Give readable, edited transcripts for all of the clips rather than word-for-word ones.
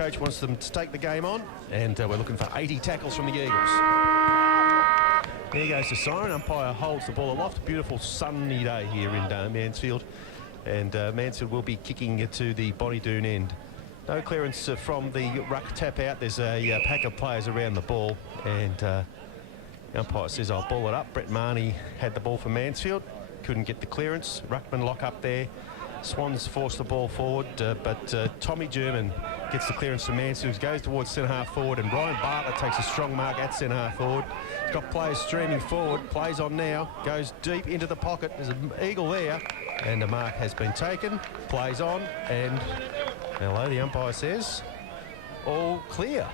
coach wants them to take the game on, and we're looking for 80 tackles from the Eagles. There goes the siren. Umpire holds the ball aloft. Beautiful sunny day here in Mansfield, and Mansfield will be kicking it to the Bonnie-Doon end. No clearance from the ruck tap out. There's a pack of players around the ball, and the umpire says, I'll ball it up. Brett Marnie had the ball for Mansfield, couldn't get the clearance. Ruckman lock up there. Swans force the ball forward, but Tommy German gets the clearance from Mansfield, goes towards centre-half forward, and Ryan Bartlett takes a strong mark at centre-half forward. He's got players streaming forward, plays on now, goes deep into the pocket. There's an eagle there, and the mark has been taken. Plays on, and hello, the umpire says, all clear.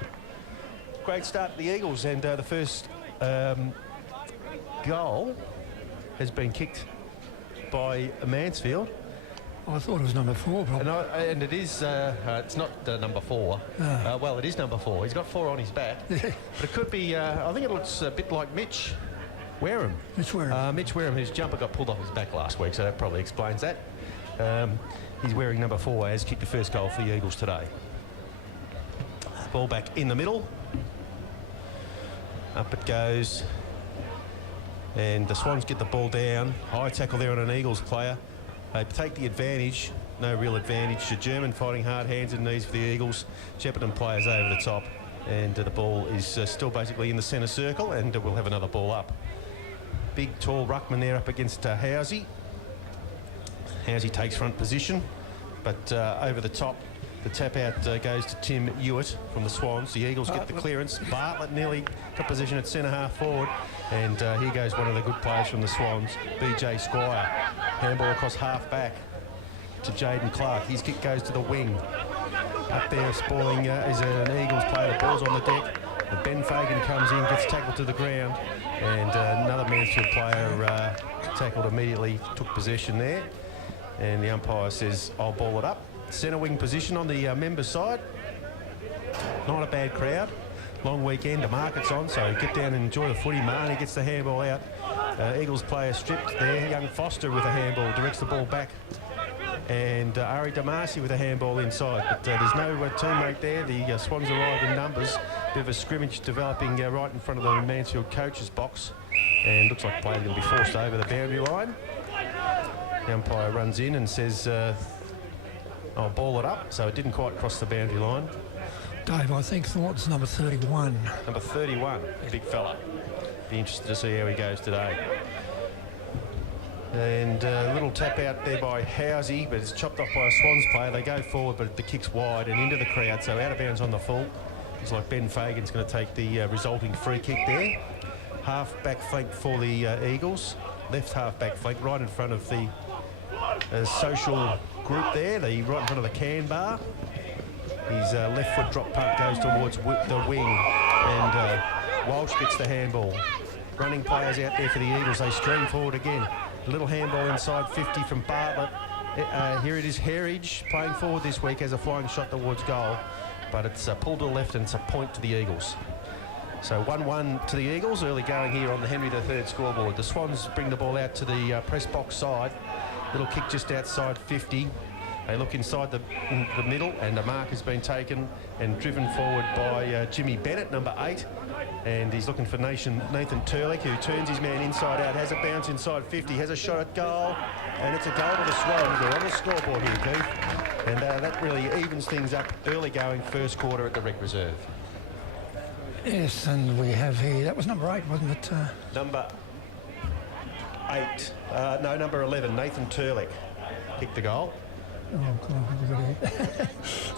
Great start to the Eagles, and the first goal has been kicked by Mansfield. I thought it was number 4, probably. And it is, it's not number 4. No. Well, it is number 4. He's got 4 on his back. Yeah. But it could be, I think it looks a bit like Mitch Wareham. Mitch Wareham. Mitch Wareham, whose jumper got pulled off his back last week, so that probably explains that. He's wearing number 4, has kicked the first goal for the Eagles today. Ball back in the middle. Up it goes. And the Swans get the ball down. High tackle there on an Eagles player. They take the advantage, no real advantage. The German fighting hard, hands and knees for the Eagles. Shepparton players over the top, and the ball is still basically in the centre circle, and we'll have another ball up. Big, tall ruckman there up against Housey. Housey takes front position, but over the top, the tap out goes to Tim Hewitt from the Swans. The Eagles get the clearance. Bartlett nearly got position at centre-half forward, and here goes one of the good players from the Swans, BJ Squire. Handball across half-back to Jaden Clark. His kick goes to the wing. Up there, spoiling is an Eagles player. The ball's on the deck. And Ben Fagan comes in, gets tackled to the ground, and another Mansfield player tackled immediately, took possession there. And the umpire says, I'll ball it up. Centre wing position on the members' side. Not a bad crowd. Long weekend, the market's on, so get down and enjoy the footy. Marnie gets the handball out. Eagles player stripped there. Young Foster with a handball directs the ball back. And Ari Damasi with a handball inside. But there's no teammate there. The Swans arrive in numbers. Bit of a scrimmage developing right in front of the Mansfield coach's box. And looks like play going to be forced over the boundary line. The umpire runs in and says, I'll ball it up. So it didn't quite cross the boundary line. Dave, I think Thornton's number 31. Number 31, big fella. Be interested to see how he goes today. And a little tap out there by Housey, but it's chopped off by a Swans player. They go forward, but the kick's wide and into the crowd, so out of bounds on the full. Looks like Ben Fagan's going to take the resulting free kick there. Half-back flank for the Eagles. Left half-back flank right in front of the social group there, right in front of the can bar. His left foot drop punt goes towards the wing, and Walsh gets the handball. Running players out there for the Eagles. They stream forward again. A little handball inside 50 from Bartlett. Here it is, Heritage playing forward this week as a flying shot towards goal, but it's pulled to the left and it's a point to the Eagles. So 1-1 to the Eagles, early going here on the Henry III scoreboard. The Swans bring the ball out to the press box side. Little kick just outside 50. They look inside the middle, and the mark has been taken and driven forward by Jimmy Bennett, number 8. And he's looking for Nathan Turlick, who turns his man inside out, has a bounce inside 50, has a shot at goal, and it's a goal to the Swans. They're on the scoreboard here, Keith. And that really evens things up early going first quarter at the Rec Reserve. Yes, and we have here, that was number 8, wasn't it? Number 8, no, number 11, Nathan Turlick kicked the goal. Oh, God,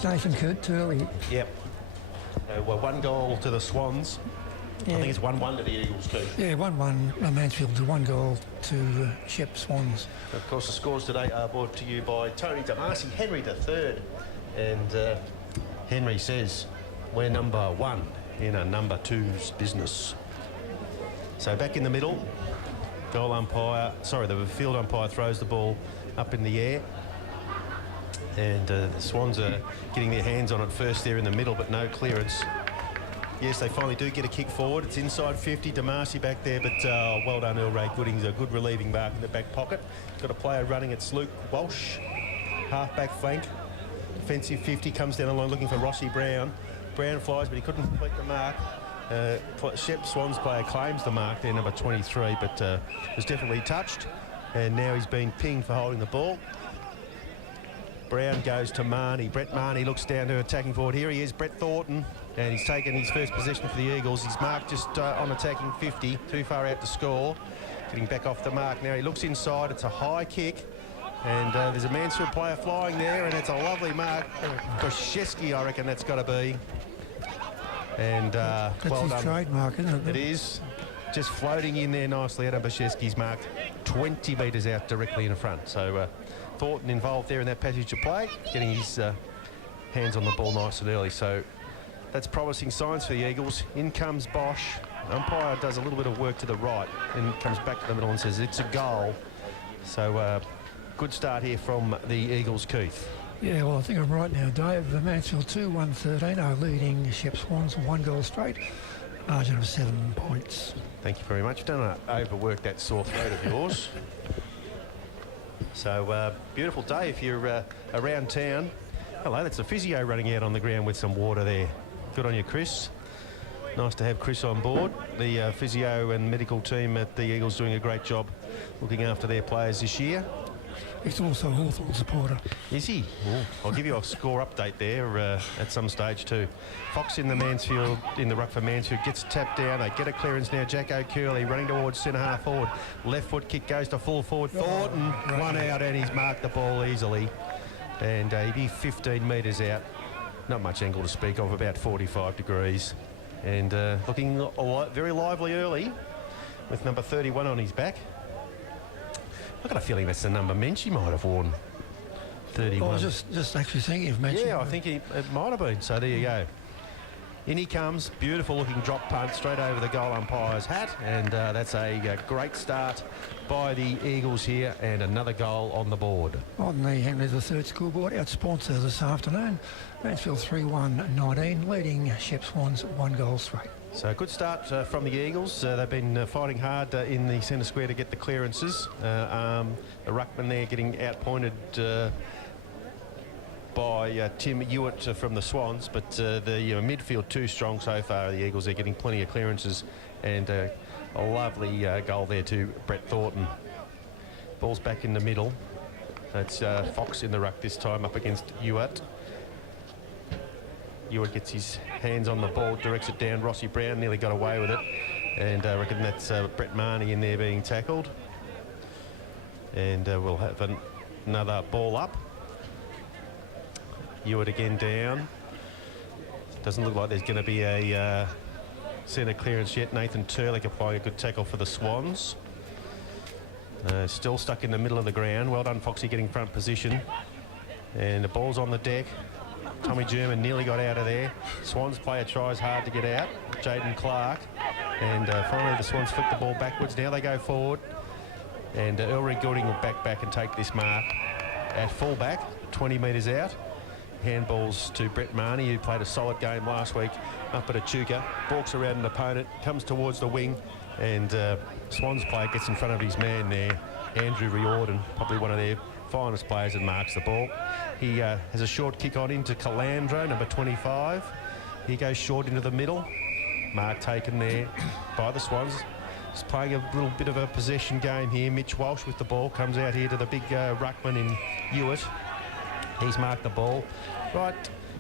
Nathan Turley. Yep. Well, 1 goal to the Swans. Yeah. I think it's 1-1 to the Eagles too. Yeah, 1-1 Mansfield to 1 goal to Shep Swans. Of course, the scores today are brought to you by Tony Damasi, Henry III. And Henry says, we're number 1 in a number 2's business. So back in the middle, the field umpire throws the ball up in the air. And the Swans are getting their hands on it first there in the middle, but no clearance. Yes, they finally do get a kick forward. It's inside 50, Damasi back there, but well done, Earl Ray Goodings, a good relieving mark in the back pocket. Got a player running, it's Luke Walsh, half-back flank. offensive 50, comes down the line looking for Rossi Brown. Brown flies, but he couldn't complete the mark. Shep Swans player claims the mark there, number 23, but was definitely touched. And now he's been pinged for holding the ball. Brown goes to Marnie. Brett Marnie looks down to attacking forward. Here he is, Brett Thornton, and he's taken his first possession for the Eagles. He's marked just on attacking 50, too far out to score. Getting back off the mark now. He looks inside. It's a high kick, and there's a Mansfield player flying there, and it's a lovely mark. Brzezinski, I reckon that's got to be. And That's well his done. trademark, isn't it? It is. Just floating in there nicely. Adam Brzezinski's marked 20 metres out directly in front. So Thornton involved there in that passage of play, getting his hands on the ball nice and early. So that's promising signs for the Eagles. In comes Bosch. Umpire does a little bit of work to the right and comes back to the middle and says it's a goal. So good start here from the Eagles, Keith. Yeah, well, I think I'm right now, Dave. The Mansfield 2-1-13 are leading Shep Swans 1 goal straight. Margin of 7 points. Thank you very much. Don't overwork that sore throat of yours. So, beautiful day if you're around town. Hello, that's the physio running out on the ground with some water there. Good on you, Chris. Nice to have Chris on board. The physio and medical team at the Eagles doing a great job looking after their players this year. He's also a Hawthorn supporter. Is he? Ooh, I'll give you a score update there at some stage too. Fox in the Mansfield, in the ruck for Mansfield, gets tapped down. They get a clearance now. Jack O'Curley running towards centre half forward. Left foot kick goes to full forward. Thornton, one out, and he's marked the ball easily. And he'd be 15 metres out. Not much angle to speak of, about 45 degrees. And looking very lively early with number 31 on his back. I've got a feeling that's the number Menchie might have worn. 31. Well, I was just actually thinking of mentioning. Yeah, I think it might have been. So there you go. In he comes. Beautiful looking drop punt straight over the goal umpire's hat. And that's a great start by the Eagles here. And another goal on the board. On the Henry III scoreboard, our sponsor this afternoon, Mansfield 3-1-19, leading Shep Swans 1 goal straight. So a good start from the Eagles. They've been fighting hard in the centre square to get the clearances. The ruckman there getting outpointed by Tim Hewitt from the Swans, but the midfield too strong so far. The Eagles are getting plenty of clearances, and a lovely goal there to Brett Thornton. Ball's back in the middle. It's Fox in the ruck this time up against Hewitt. Hewitt gets his hands on the ball, directs it down. Rossi Brown nearly got away with it. And I reckon that's Brett Marnie in there being tackled. And we'll have another ball up. Hewitt again down. Doesn't look like there's going to be a centre clearance yet. Nathan Turlick applying a good tackle for the Swans. Still stuck in the middle of the ground. Well done, Foxy, getting front position. And the ball's on the deck. Tommy German nearly got out of there. Swans player tries hard to get out. Jaden Clark. And finally the Swans flick the ball backwards. Now they go forward. And Ellery Goulding will back and take this mark at fullback, 20 metres out. Handballs to Brett Marnie, who played a solid game last week up at Echuca. Balks around an opponent, comes towards the wing. And Swans player gets in front of his man there, Andrew Riordan, probably one of their finest players, and marks the ball. He has a short kick on into Calandro, number 25. He goes short into the middle. Mark taken there by the Swans. He's playing a little bit of a possession game here. Mitch Walsh with the ball comes out here to the big ruckman in Hewitt. He's marked the ball right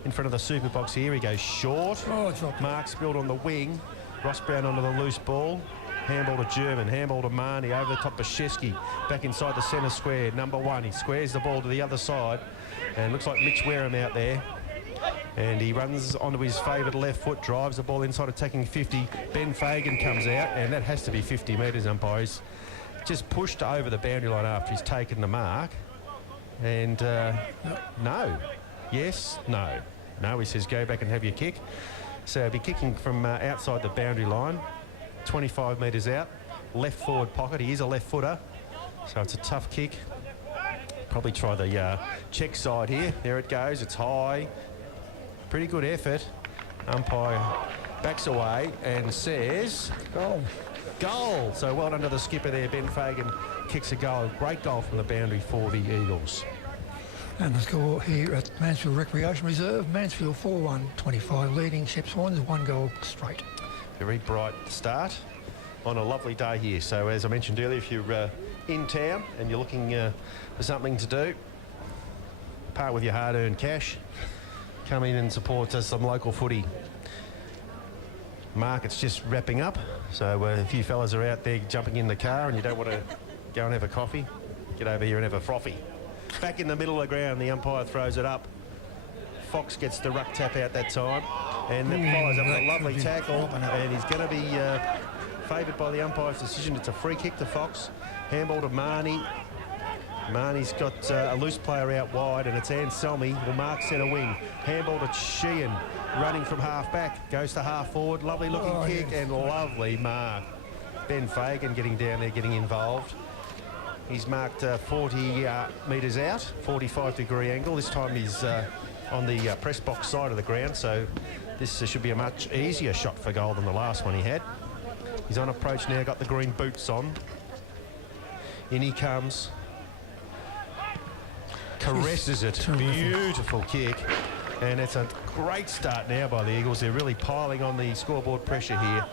in front of the super box here. He goes short. Mark spilled on the wing. Ross Brown onto the loose ball. Handball to German, handball to Marnie, over the top of Shesky, back inside the centre square, number 1. He squares the ball to the other side, and looks like Mitch Wareham out there. And he runs onto his favourite left foot, drives the ball inside, attacking 50. Ben Fagan comes out, and that has to be 50 metres, umpire. He's just pushed over the boundary line after he's taken the mark. And no. Yes, no. No, he says go back and have your kick. So he'll be kicking from outside the boundary line. 25 metres out, left forward pocket. He is a left footer, so it's a tough kick. Probably try the check side here. There it goes, it's high. Pretty good effort. Umpire backs away and says Goal. Goal. So well done to the skipper there. Ben Fagan kicks a goal. Great goal from the boundary for the Eagles. And the score here at Mansfield Recreation Reserve, Mansfield 4-1-25 leading Shep Swans 1 goal straight. Very bright start on a lovely day here. So as I mentioned earlier, if you're in town and you're looking for something to do, part with your hard-earned cash, come in and support some local footy. Market's just wrapping up, so if you fellas are out there jumping in the car and you don't want to go and have a coffee, get over here and have a frothy. Back in the middle of the ground, the umpire throws it up. Fox gets the ruck tap out that time, and then follows up with a lovely tackle, and he's going to be favoured by the umpire's decision. It's a free kick to Fox. Handball to Marnie. Marnie's got a loose player out wide, and it's Anselmi, will mark centre wing. Handball to Sheehan, running from half back, goes to half forward. Lovely looking kick, yes, and lovely mark. Ben Fagan getting down there, getting involved. He's marked 40 metres out, 45-degree angle. This time he's on the press box side of the ground, so this should be a much easier shot for goal than the last one he had. He's on approach now, got the green boots on. In he comes. Caresses it. Beautiful kick. And it's a great start now by the Eagles. They're really piling on the scoreboard pressure here,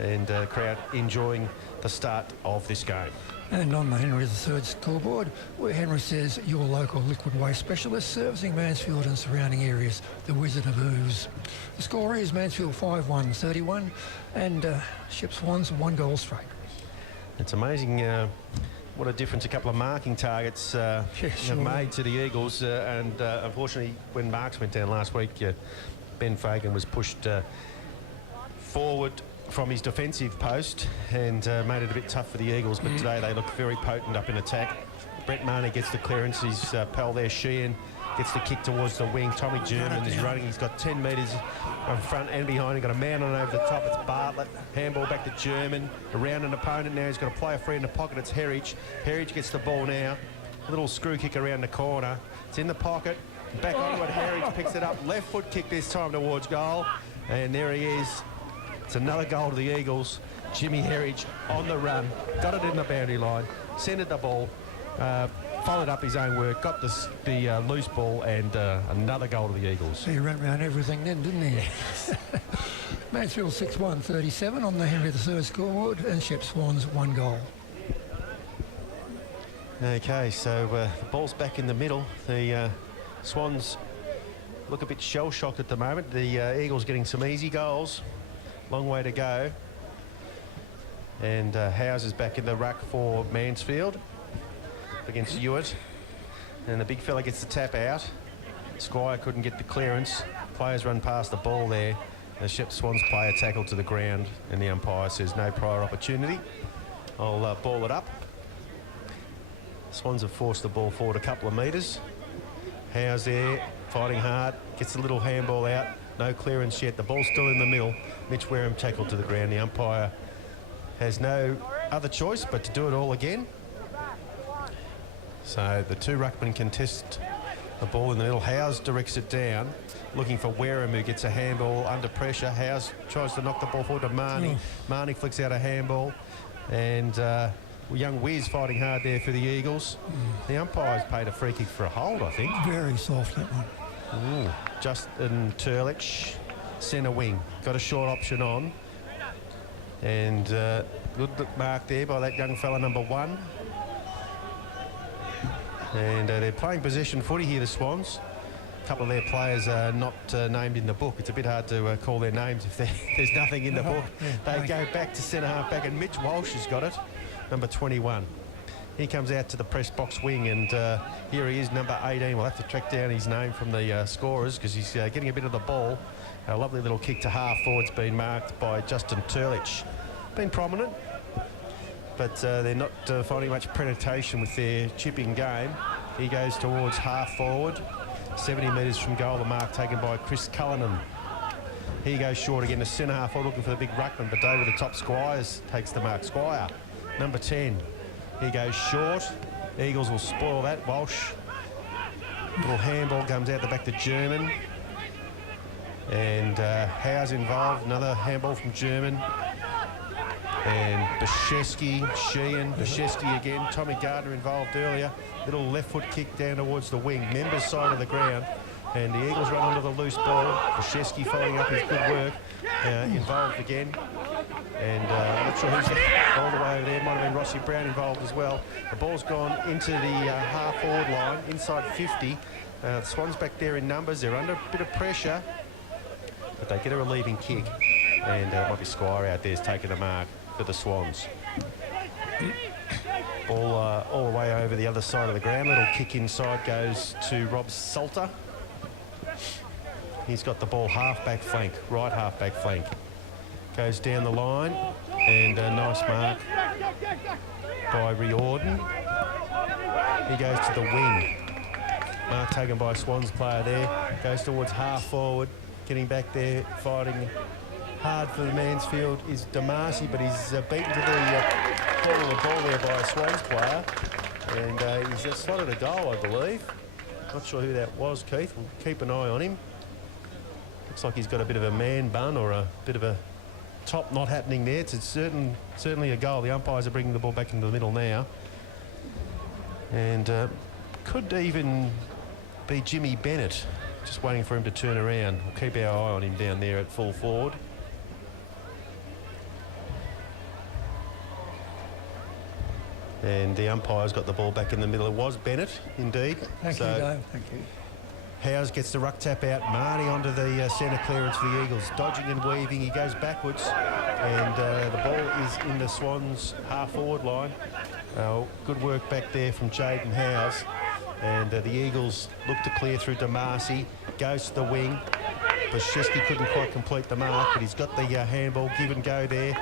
and crowd enjoying the start of this game. And on the Henry III scoreboard, where Henry says your local liquid waste specialist servicing Mansfield and surrounding areas, the Wizard of Ooze. The score is Mansfield 5-1-31 and Shep Swans 1 goal straight. It's amazing what a difference a couple of marking targets have made to the Eagles. And unfortunately, when Marks went down last week, Ben Fagan was pushed forward from his defensive post and made it a bit tough for the Eagles, but today they look very potent up in attack. Brett Marnie gets the clearance, his pal there, Sheehan, gets the kick towards the wing. Tommy German is running, he's got 10 metres in front and behind, he's got a man on over the top, it's Bartlett, handball back to German, around an opponent now, he's got a player free in the pocket, it's Herridge. Herridge gets the ball now, a little screw kick around the corner, it's in the pocket, back onto it, Herridge picks it up, left foot kick this time towards goal, and there he is. It's another goal to the Eagles. Jimmy Herridge on the run, got it in the boundary line, centred the ball, followed up his own work, got the loose ball, and another goal to the Eagles. He ran around everything then, didn't he? Mansfield 6-1-37 on the Henry III scoreboard, and Shep Swans 1 goal. Okay, so the ball's back in the middle. The Swans look a bit shell-shocked at the moment. The Eagles getting some easy goals. Long way to go. And Howes is back in the ruck for Mansfield against Ewart. And the big fella gets the tap out. Squire couldn't get the clearance. Players run past the ball there. The Shep Swans player tackled to the ground, and the umpire says no prior opportunity. I'll ball it up. Swans have forced the ball forward a couple of metres. Howes there, fighting hard, gets a little handball out. No clearance yet. The ball's still in the middle. Mitch Wareham tackled to the ground. The umpire has no other choice but to do it all again. So the two ruckmen contest the ball in the middle. Howes directs it down, looking for Wareham, who gets a handball under pressure. Howes tries to knock the ball forward to Marnie. Marnie flicks out a handball, and young Wiz fighting hard there for the Eagles. The umpire's paid a free kick for a hold, I think. Very soft, that one. Ooh. Justin Turlich, centre wing, got a short option on, and good mark there by that young fella, number 1. And they're playing possession footy here, the Swans. A couple of their players are not named in the book. It's a bit hard to call their names if there's nothing in the book. They go back to centre half back, and Mitch Walsh has got it, number 21. He comes out to the press box wing, and here he is, number 18. We'll have to track down his name from the scorers because he's getting a bit of the ball. A lovely little kick to half forward's been marked by Justin Turlich. Been prominent, but they're not finding much penetration with their chipping game. He goes towards half forward, 70 metres from goal, the mark taken by Chris Cullinan. He goes short again to centre half forward, looking for the big ruckman, but over the top, Squires takes the mark. Squire, number 10. He goes short. Eagles will spoil that. Walsh. Little handball comes out the back to German. And Howes involved. Another handball from German. And Bashesky again. Tommy Gardner involved earlier. Little left foot kick down towards the wing. Members side of the ground. And the Eagles run onto the loose ball. Bashesky following up his good work. Involved again. And I'm not sure who's all the way over there. Might have been Rossi Brown involved as well. The ball's gone into the half-forward line, inside 50. The Swans back there in numbers. They're under a bit of pressure. But they get a relieving kick. And it might be Squire out there is taking the mark for the Swans. All the way over the other side of the ground. Little kick inside goes to Rob Salter. He's got the ball half-back flank, right half-back flank. Goes down the line, and a nice mark by Riordan. He goes to the wing. Mark taken by a Swans player there. Goes towards half-forward, getting back there, fighting hard for the Mansfield is Damasi, but he's beaten to the corner of the ball there by a Swans player. And he's slotted a goal, I believe. Not sure who that was, Keith. We'll keep an eye on him. Looks like he's got a bit of a man bun or a bit of a top not happening there. It's certainly a goal. The umpires are bringing the ball back into the middle now. And could even be Jimmy Bennett. Just waiting for him to turn around. We'll keep our eye on him down there at full forward. And the umpire's got the ball back in the middle. It was Bennett, indeed. Thank you, Dave. Thank you. Howes gets the ruck tap out. Marnie onto the centre clearance for the Eagles. Dodging and weaving. He goes backwards. And the ball is in the Swans half-forward line. Good work back there from Jaden Howes. And the Eagles look to clear through Damasi. Goes to the wing. Bashesky couldn't quite complete the mark, but he's got the handball give and go there.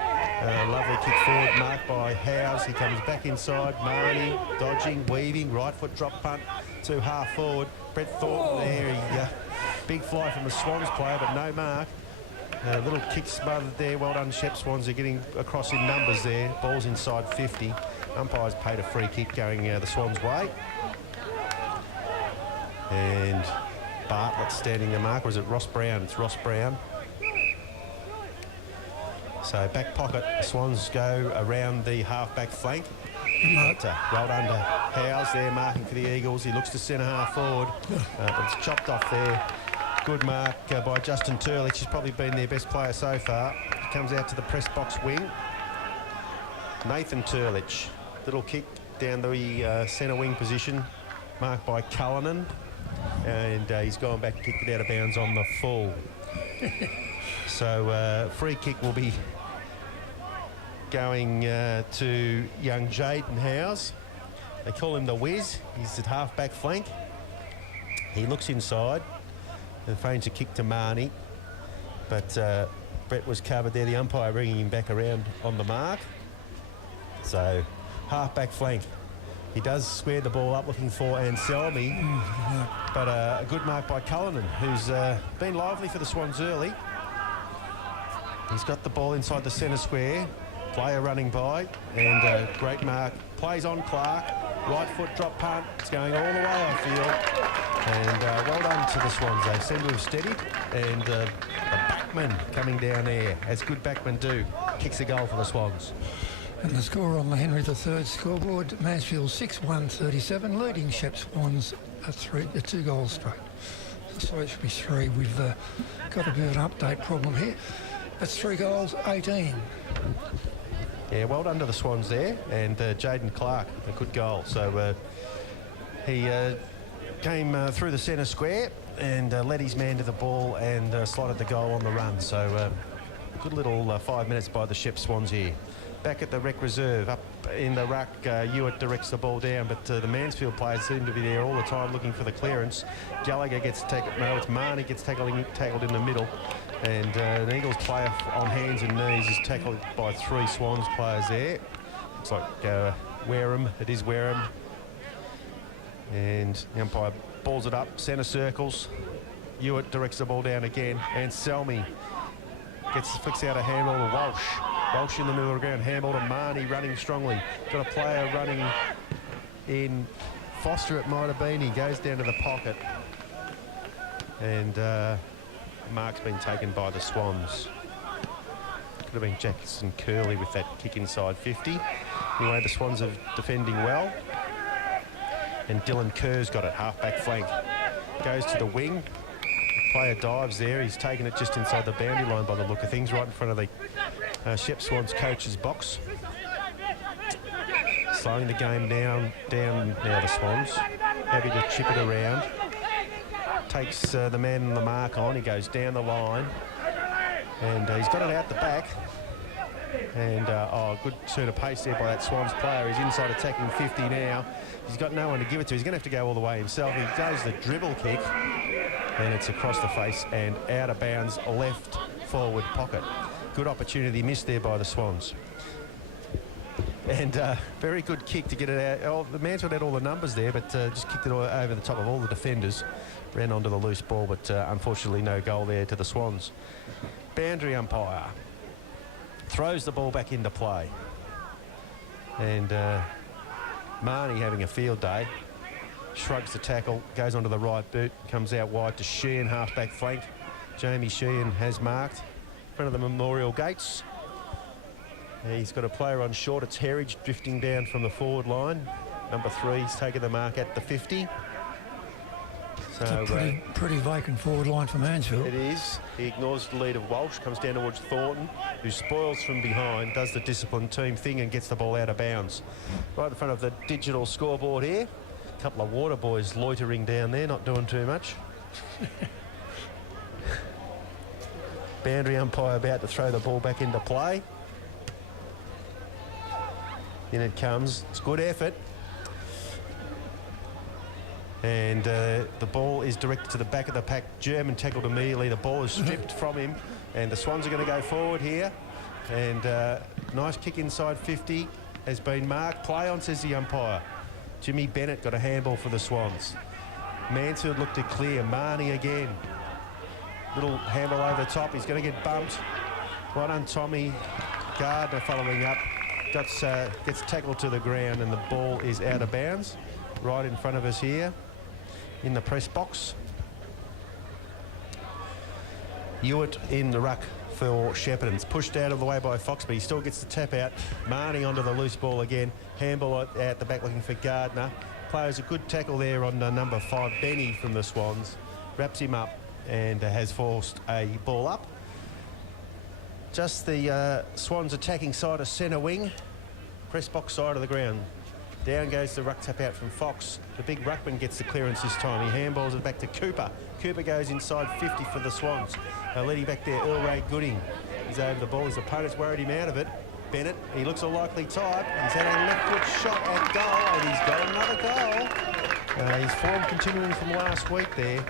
Lovely kick forward, marked by Howes. He comes back inside. Marnie dodging, weaving, right foot drop punt to half forward. Brett Thornton there. Big fly from the Swans player, but no mark. Little kick smothered there. Well done, Shep Swans. They're getting across in numbers there. Ball's inside 50. Umpires paid a free kick going the Swans' way. And Bartlett standing the mark. Or is it Ross Brown? It's Ross Brown. So back pocket, Swans go around the half-back flank. But, well done to Howes there, marking for the Eagles. He looks to centre half forward, but it's chopped off there. Good mark by Justin Turlich. He's probably been their best player so far. He comes out to the press box wing. Nathan Turlich. Little kick down the centre wing position, marked by Cullinan. And he's gone back and kicked it out of bounds on the full. So free kick will be going to young Jaden Howes. They call him the Whiz. He's at half-back flank. He looks inside and feigns a kick to Marnie. But Brett was covered there. The umpire bringing him back around on the mark. So half-back flank. He does square the ball up looking for Anselmi. But a good mark by Cullinan, who's been lively for the Swans early. He's got the ball inside the centre square. Player running by, and great mark. Plays on Clark. Right foot drop punt. It's going all the way off field. And well done to the Swans. They seem to have steadied. And the backman coming down there, as good backmen do, kicks a goal for the Swans. And the score on the Henry III scoreboard, Mansfield 6-1-37, leading Shep Swans a 2 goals straight. So it should be 3. We've got a bit of an update problem here. That's 3 goals, 18. Yeah, well done to the Swans there, and Jaden Clark, a good goal. So he came through the centre square and led his man to the ball and slotted the goal on the run. So good little 5 minutes by the Shep Swans here. Back at the rec reserve, up in the ruck, Hewitt directs the ball down, but the Mansfield players seem to be there all the time looking for the clearance. Gallagher gets tackled, no, it's Marnie gets tackled in the middle. And an Eagles player on hands and knees is tackled by 3 Swans players there. Looks like Wareham. It is Wareham. And the umpire balls it up, centre circles. Hewitt directs the ball down again. And Selmy flicks out a handball to Walsh. Walsh in the middle of the ground. Handball to Marnie running strongly. Got a player running in. Foster it might have been. He goes down to the pocket. And mark's been taken by the Swans. Could have been Jackson Curley with that kick inside 50. Anyway, the Swans are defending well. And Dylan Kerr's got it, half-back flank. Goes to the wing. Player dives there. He's taken it just inside the boundary line by the look of things, right in front of the Shep Swans coach's box. Slowing the game down now, the Swans. Happy to chip it around. Takes the man on the mark on. He goes down the line. And he's got it out the back. And, good turn of pace there by that Swans player. He's inside attacking 50 now. He's got no one to give it to. He's going to have to go all the way himself. He does the dribble kick. And it's across the face and out of bounds, left forward pocket. Good opportunity missed there by the Swans. And very good kick to get it out. Oh, the Mansfield had all the numbers there, but just kicked it over the top of all the defenders. Ran onto the loose ball, but unfortunately no goal there to the Swans. Boundary umpire throws the ball back into play. And Marnie having a field day. Shrugs the tackle, goes onto the right boot, comes out wide to Sheehan, half-back flank. Jamie Sheehan has marked in front of the Memorial Gates. He's got a player on short. It's Herridge drifting down from the forward line. Number 3, he's taken the mark at the 50. So it's a pretty vacant forward line for Mansfield. It is. He ignores the lead of Walsh, comes down towards Thornton, who spoils from behind, does the disciplined team thing and gets the ball out of bounds. Right in front of the digital scoreboard here. A couple of water boys loitering down there, not doing too much. Boundary umpire about to throw the ball back into play. In it comes. It's good effort. And the ball is directed to the back of the pack. German tackled immediately. The ball is stripped from him. And the Swans are going to go forward here. And nice kick inside 50 has been marked. Play on, says the umpire. Jimmy Bennett got a handball for the Swans. Mansfield looked to clear. Marnie again. Little handball over the top. He's going to get bumped. Right on Tommy. Gardner following up. Gets tackled to the ground and the ball is out of bounds. Right in front of us here in the press box. Hewitt in the ruck for Shepparton. It's pushed out of the way by Fox, but he still gets the tap out. Marnie onto the loose ball again. Handball out the back looking for Gardner. Plays a good tackle there on number 5, Benny from the Swans. Wraps him up and has forced a ball up. Just the Swans attacking side of centre wing. Press box side of the ground. Down goes the ruck tap out from Fox. The big ruckman gets the clearance this time. He handballs it back to Cooper. Cooper goes inside 50 for the Swans. Leading back there, Earl Ray Gooding. He's over the ball. His opponent's worried him out of it. Bennett, he looks a likely type. He's had a left foot shot at goal, and he's got another goal. His form continuing from last week there.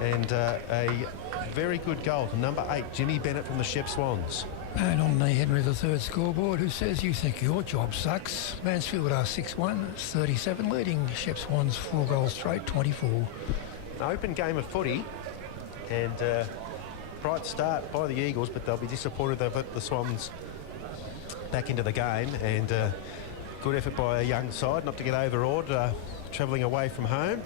And a very good goal to number 8, Jimmy Bennett from the Shep Swans. And on the Henry III scoreboard, who says you think your job sucks. Mansfield are 6-1, 37, leading Shep Swans 4 goals straight, 24. An open game of footy, and bright start by the Eagles, but they'll be disappointed they've let the Swans back into the game. And good effort by a young side, not to get overawed, travelling away from home.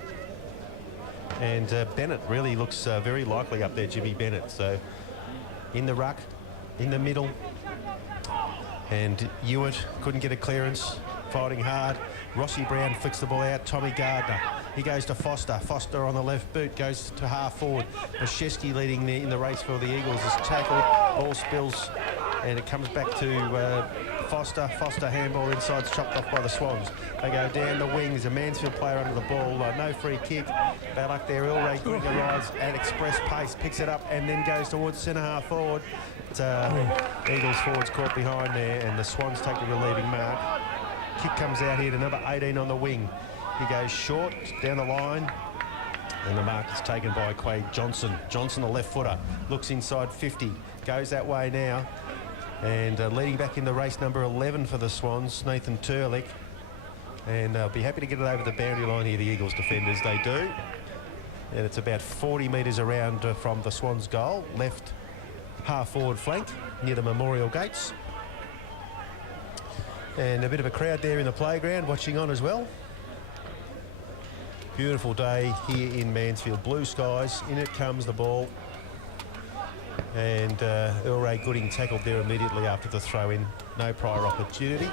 And Bennett really looks very likely up there, Jimmy Bennett. So in the ruck, in the middle, and Hewitt couldn't get a clearance, fighting hard. Rossi Brown flicks the ball out. Tommy Gardner, he goes to Foster. Foster on the left boot goes to half forward. Mashesky leading in the race for the Eagles is tackled. Ball spills and it comes back to Foster. Foster handball inside's chopped off by the Swans. They go down the wing. There's a Mansfield player under the ball. No free kick. Bad luck there. Earl Ray Gooding arrives at express pace, picks it up and then goes towards centre half forward. Eagles forwards caught behind there and the Swans take the relieving mark. Kick comes out here to number 18 on the wing. He goes short down the line and the mark is taken by Quade Johnson. Johnson, a left footer, looks inside 50, goes that way now. And leading back in the race, number 11 for the Swans, Nathan Turlick. And they'll be happy to get it over the boundary line here, the Eagles defenders, they do. And it's about 40 metres around from the Swans' goal, left half forward flank near the Memorial Gates. And a bit of a crowd there in the playground watching on as well. Beautiful day here in Mansfield. Blue skies. In it comes the ball. And Earl Ray Gooding tackled there immediately after the throw-in. No prior opportunity.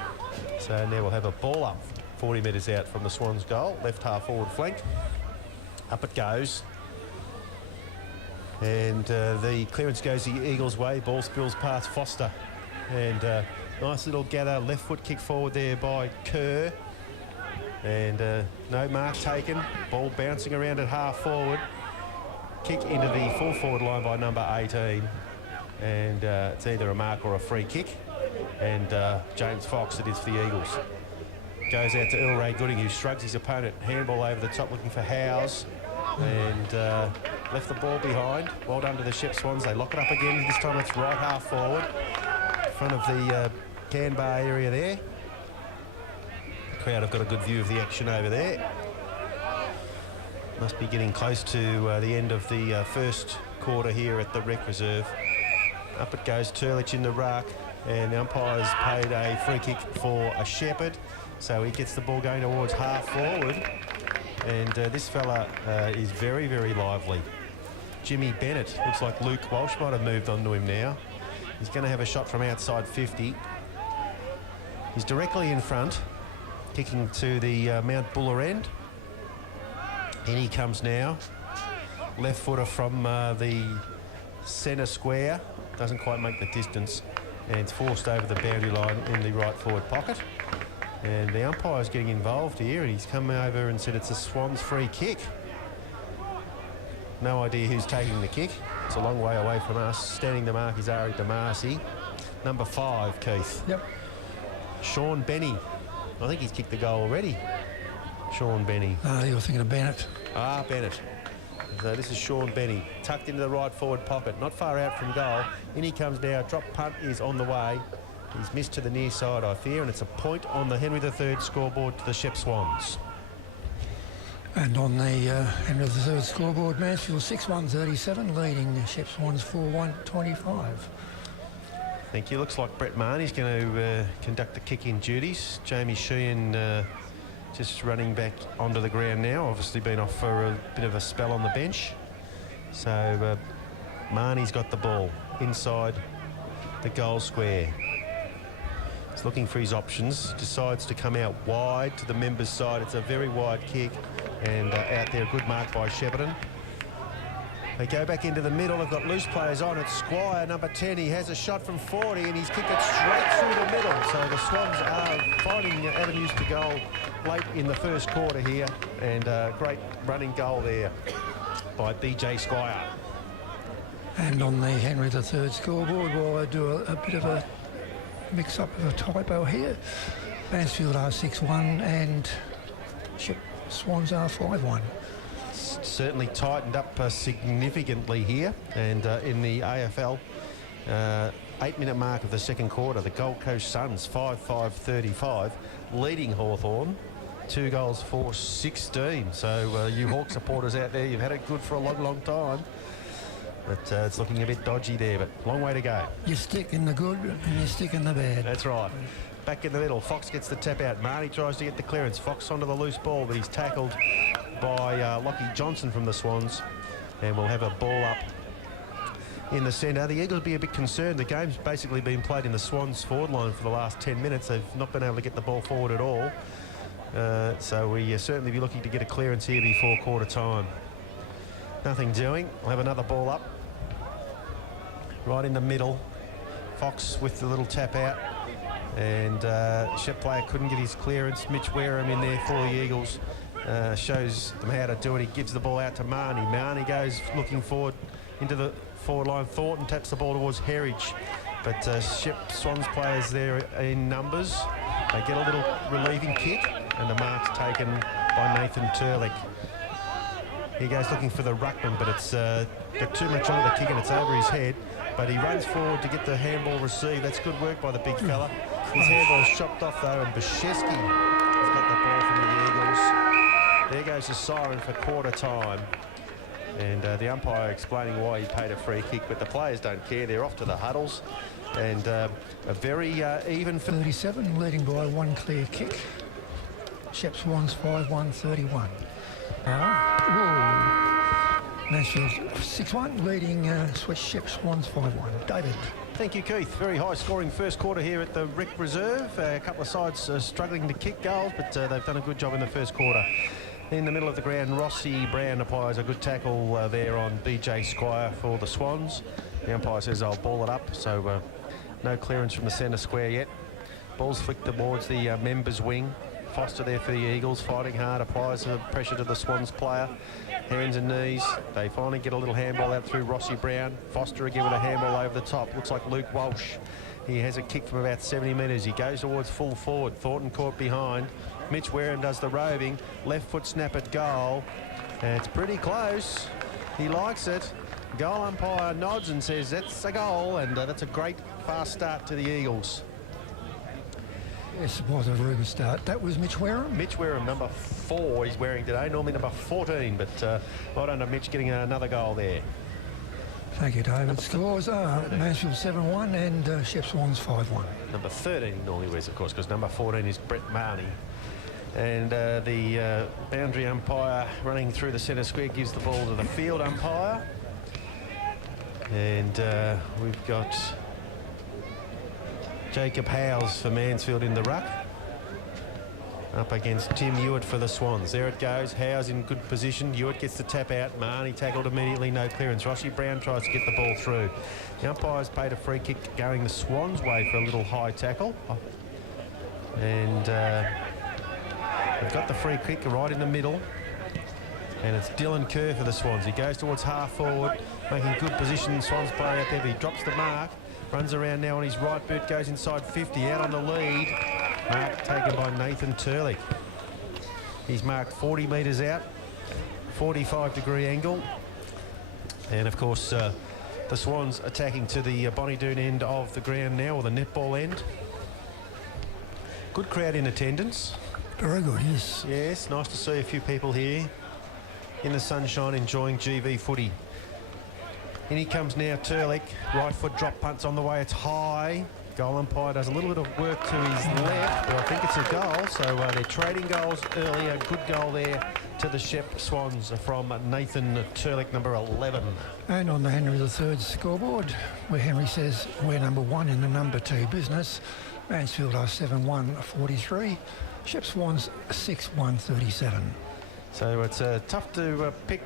So now we'll have a ball up 40 metres out from the Swans goal. Left half forward flank. Up it goes. And the clearance goes the Eagles' way. Ball spills past Foster. And nice little gather. Left foot kick forward there by Kerr. And no mark taken. Ball bouncing around at half forward. Kick into the full forward line by number 18. And it's either a mark or a free kick. And James Fox, it is for the Eagles. Goes out to Earl Ray Gooding, who shrugs his opponent. Handball over the top looking for Howes. And left the ball behind. Well done to the Shep Swans. They lock it up again. This time it's right half forward. In front of the can bar area there. The crowd have got a good view of the action over there. Must be getting close to the end of the first quarter here at the Rec Reserve. Up it goes, Turlich in the ruck, and the umpire's paid a free kick for a Shepherd, so he gets the ball going towards half forward. And this fella is very, very lively. Jimmy Bennett, looks like Luke Walsh might have moved on to him now. He's going to have a shot from outside 50. He's directly in front, kicking to the Mount Buller end. In he comes now. Left footer from the centre square. Doesn't quite make the distance. And it's forced over the boundary line in the right forward pocket. And the umpire's getting involved here. And he's come over and said it's a Swans free kick. No idea who's taking the kick. It's a long way away from us. Standing the mark is Ari DeMasi. Number 5, Keith. Yep. Sean Benny. I think he's kicked the goal already. Sean Benny. You're thinking of Bennett. Bennett. So this is Sean Benny, tucked into the right forward pocket, not far out from goal. In he comes now, drop punt is on the way. He's missed to the near side, I fear, and it's a point on the Henry III scoreboard to the Shep Swans. And on the Henry III scoreboard, Mansfield 6-1-37, leading Shep Swans 4-1-25. Thank you. Looks like Brett Marnie's going to conduct the kick-in duties. Jamie Sheehan just running back onto the ground now, obviously been off for a bit of a spell on the bench. So Marnie's got the ball inside the goal square. He's looking for his options, decides to come out wide to the members' side. It's a very wide kick, and out there, a good mark by Shepparton. They go back into the middle. They've got loose players on. It's Squire, number 10. He has a shot from 40, and he's kicked it straight through the middle. So the Swans are finding avenues to goal late in the first quarter here, and great running goal there by BJ Squire. And on the Henry III scoreboard, while I do a bit of a mix-up of a typo here, Mansfield are 6-1 and Swans are 5-1. Certainly tightened up significantly here, and in the AFL 8-minute mark of the second quarter, the Gold Coast Suns 5-5-35 leading Hawthorn 2 goals for 16. So you Hawk supporters out there, you've had it good for a long time, but it's looking a bit dodgy there, but long way to go. You stick in the good and you stick in the bad. That's right. Back in the middle, Fox gets the tap out. Marnie tries to get the clearance. Fox onto the loose ball, but he's tackled by Lockie Johnson from the Swans, and we'll have a ball up in the centre. The Eagles will be a bit concerned. The game's basically been played in the Swans forward line for the last 10 minutes. They've not been able to get the ball forward at all. So we certainly be looking to get a clearance here before quarter time. Nothing doing. We'll have another ball up. Right in the middle. Fox with the little tap out. And Shep player couldn't get his clearance. Mitch Wareham in there for the Eagles. Shows them how to do it. He gives the ball out to Marnie. Marnie goes looking forward into the forward line. Thornton taps the ball towards Herridge. But Shep Swans players there in numbers. They get a little relieving kick, and the mark's taken by Nathan Turlick. He goes looking for the ruckman, but it's got too much on the kick and it's over his head. But he runs forward to get the handball received. That's good work by the big fella. His handball's chopped off though, and Bashesky has got the ball from the Eagles. There goes the siren for quarter time. And the umpire explaining why he paid a free kick, but the players don't care. They're off to the huddles. And a very even... 37, leading by one clear kick. Shep Swans 5-1-31. Mansfield 6-1, leading Swans 5-1. David. Thank you, Keith. Very high-scoring first quarter here at the Rec Reserve. A couple of sides struggling to kick goals, but they've done a good job in the first quarter. In the middle of the ground, Rossi Brown applies a good tackle there on BJ Squire for the Swans. The umpire says I'll ball it up, so no clearance from the centre square yet. Ball's flicked towards the members' wing. Foster there for the Eagles, fighting hard, applies the pressure to the Swans player. Hands and knees. They finally get a little handball out through Rossi Brown. Foster again with a handball over the top. Looks like Luke Walsh. He has a kick from about 70 metres. He goes towards full forward. Thornton caught behind. Mitch Wareham does the roving. Left foot snap at goal. And it's pretty close. He likes it. Goal umpire nods and says that's a goal, and that's a great fast start to the Eagles. Yes, it was a very good start. That was Mitch Wareham. Mitch Wareham, number 4, he's wearing today. Normally number 14, but well done to Mitch getting another goal there. Thank you, David. Scores are Mansfield 7-1 and Shep Swans 5-1. Number 13 he normally wears, of course, because number 14 is Brett Marnie. And the boundary umpire running through the centre square gives the ball to the field umpire. And we've got Jacob Howes for Mansfield in the ruck. Up against Tim Hewitt for the Swans. There it goes. Howes in good position. Hewitt gets the tap out. Marnie tackled immediately. No clearance. Rossi Brown tries to get the ball through. The umpire's paid a free kick going the Swans' way for a little high tackle. And they've got the free kick right in the middle. And it's Dylan Kerr for the Swans. He goes towards half forward, making good position. Swans player out there, but he drops the mark. Runs around now on his right boot, goes inside 50, out on the lead. Mark taken by Nathan Turlick. He's marked 40 metres out, 45-degree angle. And, of course, the Swans attacking to the Bonnie-Doon end of the ground now, or the netball end. Good crowd in attendance. Very good, yes. Yes, nice to see a few people here in the sunshine enjoying GV footy. In he comes now, Turlick. Right foot drop punts on the way. It's high. Goal umpire does a little bit of work to his left, but I think it's a goal. So they're trading goals early. A good goal there to the Shep Swans from Nathan Turlick, number 11. And on the Henry III scoreboard, where Henry says we're number 1 in the number 2 business. Mansfield are 7-1-43. Shep Swans 6-1-37. So it's tough to pick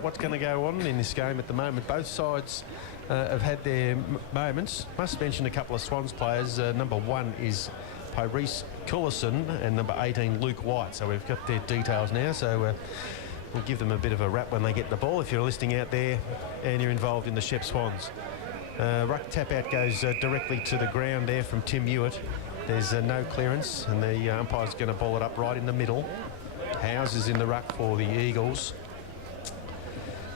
what's going to go on in this game at the moment. Both sides have had their moments. Must mention a couple of Swans players. Number 1 is Pyrese Cullison and number 18 Luke White. So we've got their details now. So we'll give them a bit of a rap when they get the ball. If you're listening out there and you're involved in the Shep Swans. Ruck tap out goes directly to the ground there from Tim Hewitt. There's no clearance, and the umpire's going to ball it up right in the middle. Howes is in the ruck for the Eagles.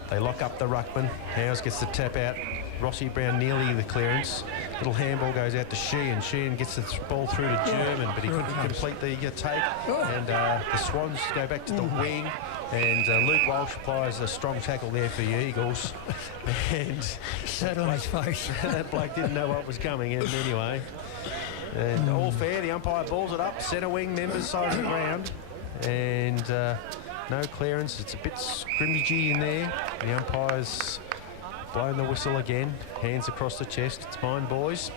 They lock up the ruckman. Howes gets the tap out. Rossi Brown nearly the clearance. Little handball goes out to Sheehan. Sheehan gets the ball through to German, but he couldn't complete the take. And the Swans go back to the wing. And Luke Walsh applies a strong tackle there for the Eagles. And sat on his face. That bloke didn't know what was coming. And anyway, and all fair. The umpire balls it up. Centre wing, members side of the ground. And no clearance. It's a bit scrimmagey in there. The umpire's blown the whistle again. Hands across the chest. It's mine, boys.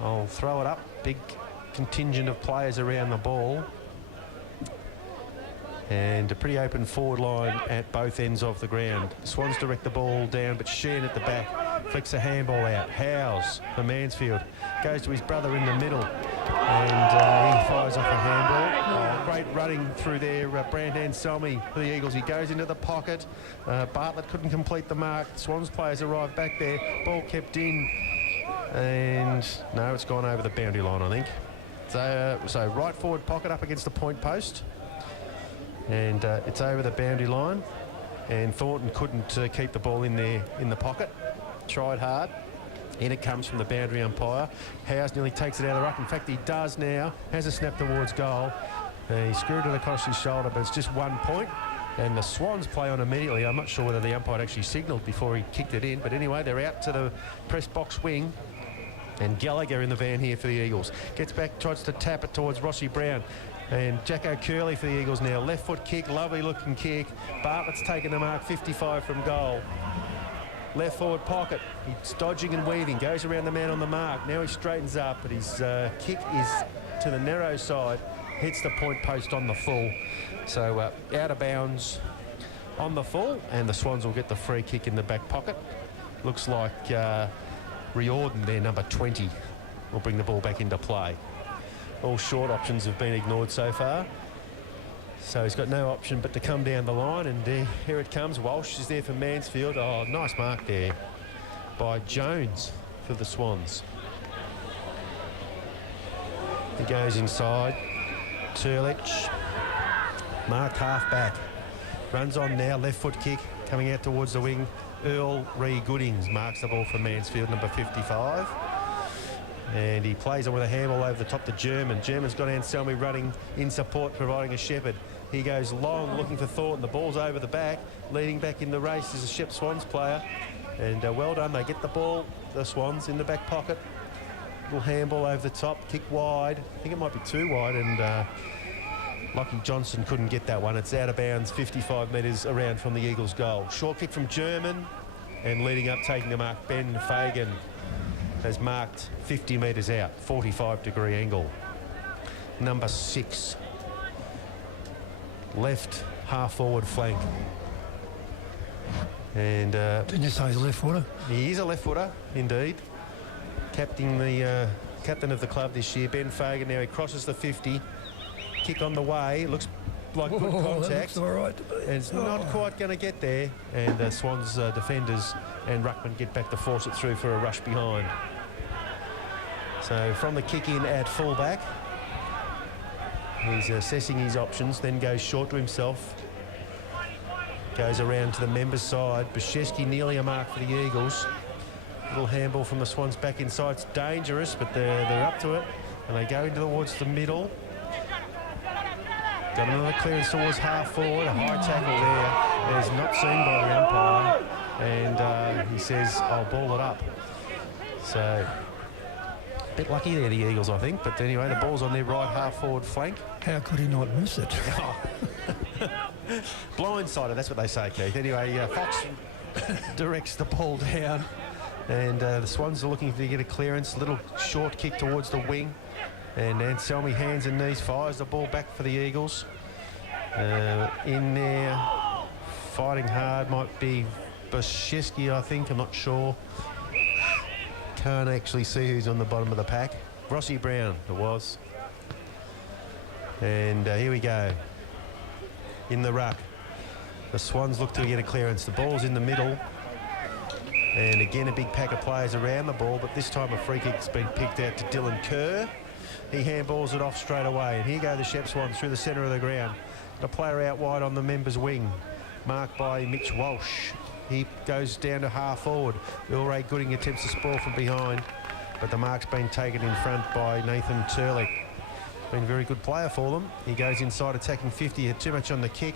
I'll throw it up. Big contingent of players around the ball. And a pretty open forward line at both ends of the ground. The Swans direct the ball down, but Sheehan at the back flicks a handball out. Howes for Mansfield. Goes to his brother in the middle. And he fires off a handball. Great running through there. Brandon Selmy for the Eagles. He goes into the pocket. Bartlett couldn't complete the mark. Swans players arrive back there. Ball kept in. And no, it's gone over the boundary line, I think. So right forward pocket up against the point post. And it's over the boundary line. And Thornton couldn't keep the ball in there in the pocket. Tried hard. In it comes from the boundary umpire. Howes nearly takes it out of the ruck. In fact, he does now. Has a snap towards goal. He screwed it across his shoulder, but it's just 1 point. And the Swans play on immediately. I'm not sure whether the umpire actually signalled before he kicked it in. But anyway, they're out to the press box wing. And Gallagher in the van here for the Eagles. Gets back, tries to tap it towards Rossi Brown. And Jacko Curley for the Eagles now. Left foot kick, lovely looking kick. Bartlett's taken the mark, 55 from goal. Left forward pocket. He's dodging and weaving. Goes around the man on the mark. Now he straightens up, but his kick is to the narrow side. Hits the point post on the full. So out of bounds on the full, and the Swans will get the free kick in the back pocket. Looks like Riordan, their number 20, will bring the ball back into play. All short options have been ignored so far. So he's got no option but to come down the line, and here it comes. Walsh is there for Mansfield. Oh, nice mark there by Jones for the Swans. He goes inside. Turlich, marked half back. Runs on now, left foot kick, coming out towards the wing. Earl Goodings marks the ball for Mansfield, number 55. And he plays it with a handball over the top to German. German's got Anselmi running in support, providing a Shepherd. He goes long, looking for Thornton. The ball's over the back. Leading back in the race is a Shep Swans player. And well done. They get the ball, the Swans, in the back pocket. Little handball over the top, kick wide. I think it might be too wide, and Lockie Johnson couldn't get that one. It's out of bounds, 55 metres around from the Eagles' goal. Short kick from German, and leading up, taking the mark, Ben Fagan has marked 50 metres out, 45-degree angle. Number 6, left half-forward flank. And didn't you say he's a left footer? He is a left footer, indeed. Captain of the club this year, Ben Fagan. Now he crosses the 50. Kick on the way. Looks like good contact. That looks all right to me. And it's not quite going to get there. And the Swans defenders and ruckman get back to force it through for a rush behind. So from the kick in at fullback, he's assessing his options, then goes short to himself. Goes around to the members' side. Bashevsky nearly a mark for the Eagles. Little handball from the Swans back inside. It's dangerous, but they're up to it. And they go towards the middle. Got another clearance towards half forward. A high tackle there. That is not seen by the umpire. And he says, I'll ball it up. So, a bit lucky there, the Eagles, I think. But anyway, the ball's on their right half forward flank. How could he not miss it? Blindsided, that's what they say, Keith. Anyway, Fox directs the ball down. And the Swans are looking to get a clearance. Little short kick towards the wing. And Anselmi, hands and knees, fires the ball back for the Eagles. In there, fighting hard, might be Bashevsky, I think. I'm not sure. Can't actually see who's on the bottom of the pack. Rossi Brown, it was. And here we go. In the ruck. The Swans look to get a clearance. The ball's in the middle. And again, a big pack of players around the ball, but this time a free kick's been picked out to Dylan Kerr. He handballs it off straight away, and here go the Shep Swans through the centre of the ground. A player out wide on the members' wing, marked by Mitch Walsh. He goes down to half forward. Earl Ray Gooding attempts to spoil from behind, but the mark's been taken in front by Nathan Turlick. Been a very good player for them. He goes inside attacking 50, had too much on the kick.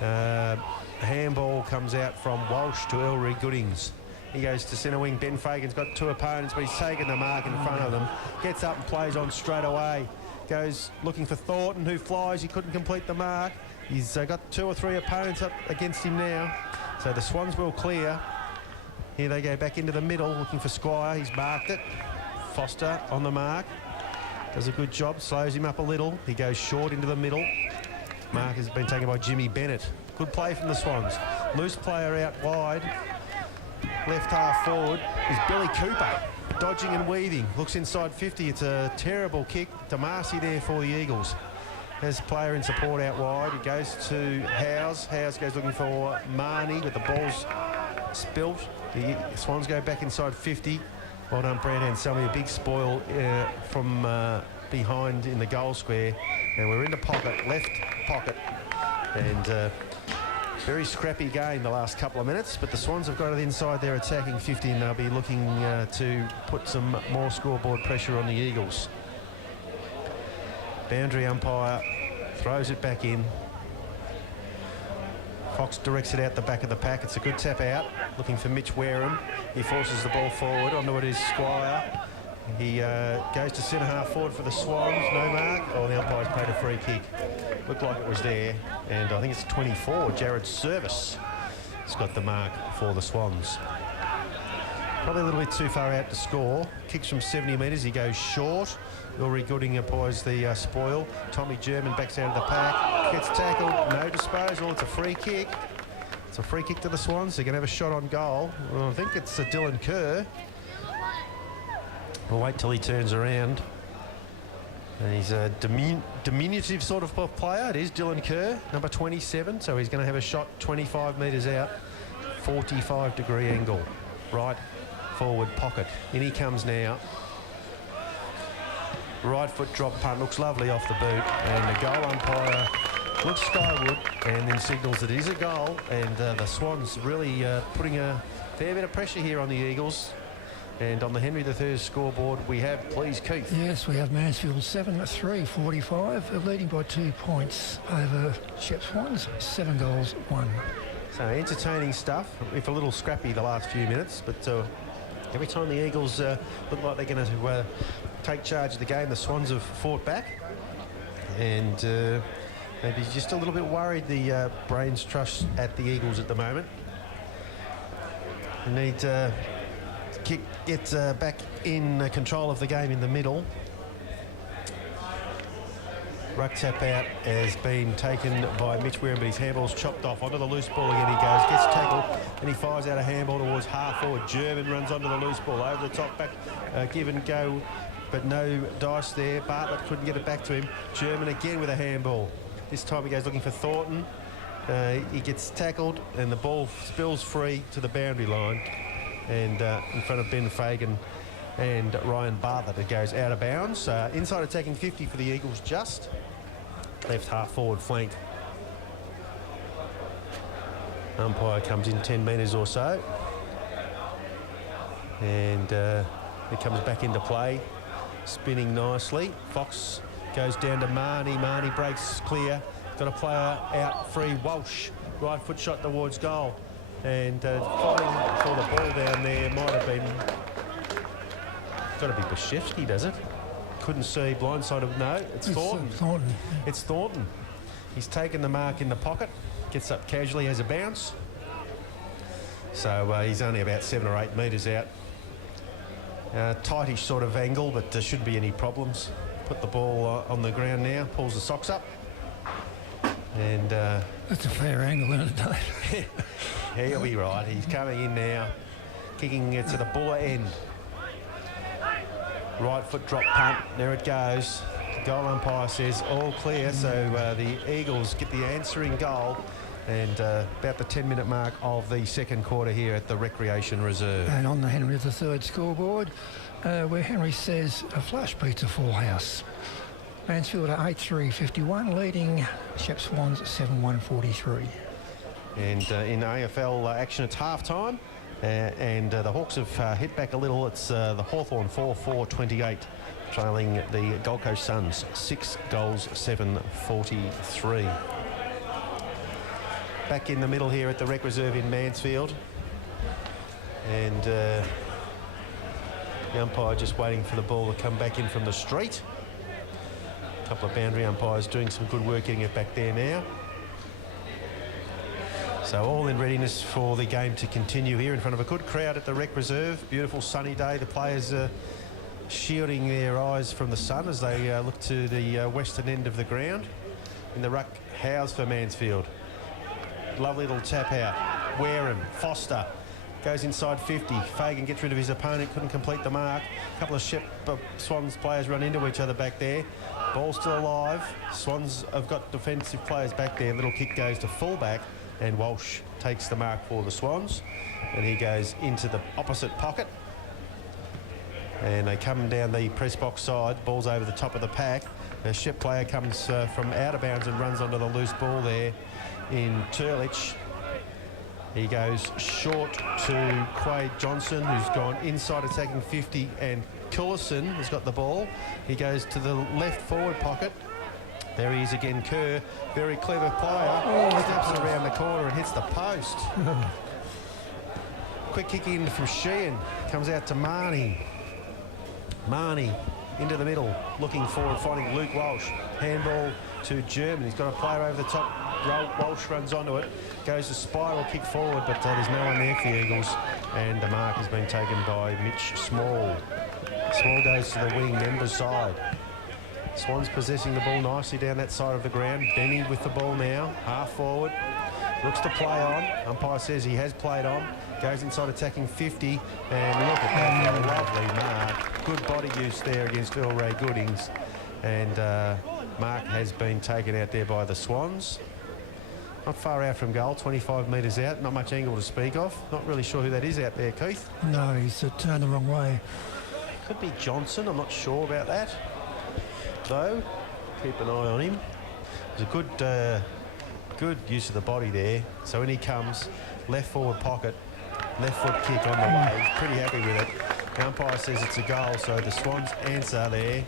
Handball comes out from Walsh to Earl Ray Goodings. He goes to centre wing. Ben Fagan's got two opponents, but he's taken the mark in front of them. Gets up and plays on straight away. Goes looking for Thornton, who flies. He couldn't complete the mark. He's got 2 or 3 opponents up against him now. So the Swans will clear. Here they go back into the middle, looking for Squire. He's marked it. Foster on the mark. Does a good job, slows him up a little. He goes short into the middle. Mark has been taken by Jimmy Bennett. Good play from the Swans. Loose player out wide. Left half forward is Billy Cooper, dodging and weaving. Looks inside 50. It's a terrible kick. Damasi there for the Eagles. Has a player in support out wide. He goes to Howes. Howes goes looking for Marnie, but the ball's spilt. The Swans go back inside 50. Well done, Brandon Anselmi. A big spoil from behind in the goal square. And we're in the pocket, left pocket. And very scrappy game the last couple of minutes, but the Swans have got it inside their attacking 50, and they'll be looking to put some more scoreboard pressure on the Eagles. Boundary umpire throws it back in. Fox directs it out the back of the pack. It's a good tap out, looking for Mitch Wareham. He forces the ball forward. Onto it is Squire. He goes to centre half forward for the Swans. No mark. Oh, the umpire's paid a free kick. Looked like it was there. And I think it's 24. Jared Service has got the mark for the Swans. Probably a little bit too far out to score. Kicks from 70 metres. He goes short. Ulrich Gooding applies the spoil. Tommy German backs out of the pack. Gets tackled. No disposal. It's a free kick. It's a free kick to the Swans. They're going to have a shot on goal. Well, I think it's Dylan Kerr. We'll wait till he turns around. And he's a diminutive sort of player. It is Dylan Kerr, number 27. So he's going to have a shot 25 metres out. 45-degree angle. Right forward pocket. In he comes now. Right foot drop punt. Looks lovely off the boot. And the goal umpire looks skyward and then signals that it is a goal. And the Swans really putting a fair bit of pressure here on the Eagles. And on the Henry III scoreboard, we have, please, Keith. Yes, we have Mansfield 7-3, 45, leading by 2 points over Shep Swans, 7 goals, 1. So entertaining stuff, if a little scrappy the last few minutes, but every time the Eagles look like they're going to take charge of the game, the Swans have fought back. And maybe just a little bit worried, the brains trust at the Eagles at the moment. They need to get back in control of the game in the middle. Ruck tap out has been taken by Mitch Wareham, but his handball's chopped off. Onto the loose ball again he goes, gets tackled, and he fires out a handball towards half forward. German runs onto the loose ball, over the top back, give and go, but no dice there. Bartlett couldn't get it back to him. German again with a handball. This time he goes looking for Thornton. He gets tackled, and the ball spills free to the boundary line. And in front of Ben Fagan and Ryan Bartlett, it goes out of bounds. Inside attacking 50 for the Eagles, just left half forward flank. Umpire comes in 10 metres or so, and it comes back into play, spinning nicely. Fox goes down to Marnie. Marnie breaks clear. Got a player out free. Walsh, right foot shot towards goal. And fighting for the ball down there might have been... Got to be Bashevsky, does it? Couldn't see, blindsided. No, it's Thornton. Thornton. It's Thornton. He's taken the mark in the pocket, gets up casually, has a bounce. So he's only about 7 or 8 metres out. Tightish sort of angle, but there shouldn't be any problems. Put the ball on the ground now, pulls the socks up. And... That's a fair angle, isn't it? He'll be right. He's coming in now, kicking it to the Buller end. Right foot drop punt. There it goes. The goal umpire says all clear, so the Eagles get the answering goal. And about the 10-minute mark of the second quarter here at the Recreation Reserve. And on the Henry III scoreboard, where Henry says a flash pizza full house. Mansfield are 8-3-51, leading Shep Swans 7-1-43. And in AFL action, it's half-time, and the Hawks have hit back a little. It's the Hawthorn 4-4-28, trailing the Gold Coast Suns 6 goals, 7-43. Back in the middle here at the Rec Reserve in Mansfield. And the umpire just waiting for the ball to come back in from the street. A couple of boundary umpires doing some good work getting it back there now. So all in readiness for the game to continue here in front of a good crowd at the Rec Reserve. Beautiful sunny day. The players are shielding their eyes from the sun as they look to the western end of the ground. In the ruck house for Mansfield. Lovely little tap out. Wareham, Foster. Goes inside 50. Fagan gets rid of his opponent, couldn't complete the mark. A couple of Swans players run into each other back there. Ball still alive. Swans have got defensive players back there. Little kick goes to fullback, and Walsh takes the mark for the Swans. And he goes into the opposite pocket. And they come down the press box side. Ball's over the top of the pack. A Shep player comes from out of bounds and runs onto the loose ball there in Turlich. He goes short to Quade Johnson, who's gone inside attacking 50, and Coulson has got the ball. He goes to the left forward pocket. There he is again, Kerr. Very clever player. Snaps it around the corner and hits the post. Quick kick in from Sheehan. Comes out to Marnie. Marnie into the middle, looking forward, finding Luke Walsh. Handball to German. He's got a player over the top. Walsh runs onto it, goes to spiral kick forward, but there's no one there for the Eagles, and the mark has been taken by Mitch Small. Small goes to the wing, Ember's side. Swans possessing the ball nicely down that side of the ground. Benny with the ball now, half forward, looks to play on. Umpire says he has played on. Goes inside attacking 50, and look at that, a lovely mark. Good body use there against Earl Ray Goodings, and mark has been taken out there by the Swans. Not far out from goal, 25 metres out, not much angle to speak of. Not really sure who that is out there, Keith. No, he's turned the wrong way. Could be Johnson, I'm not sure about that. Though, keep an eye on him. There's a good use of the body there. So when he comes, left forward pocket, left foot kick on the way. He's pretty happy with it. The umpire says it's a goal, so the Swans answer there.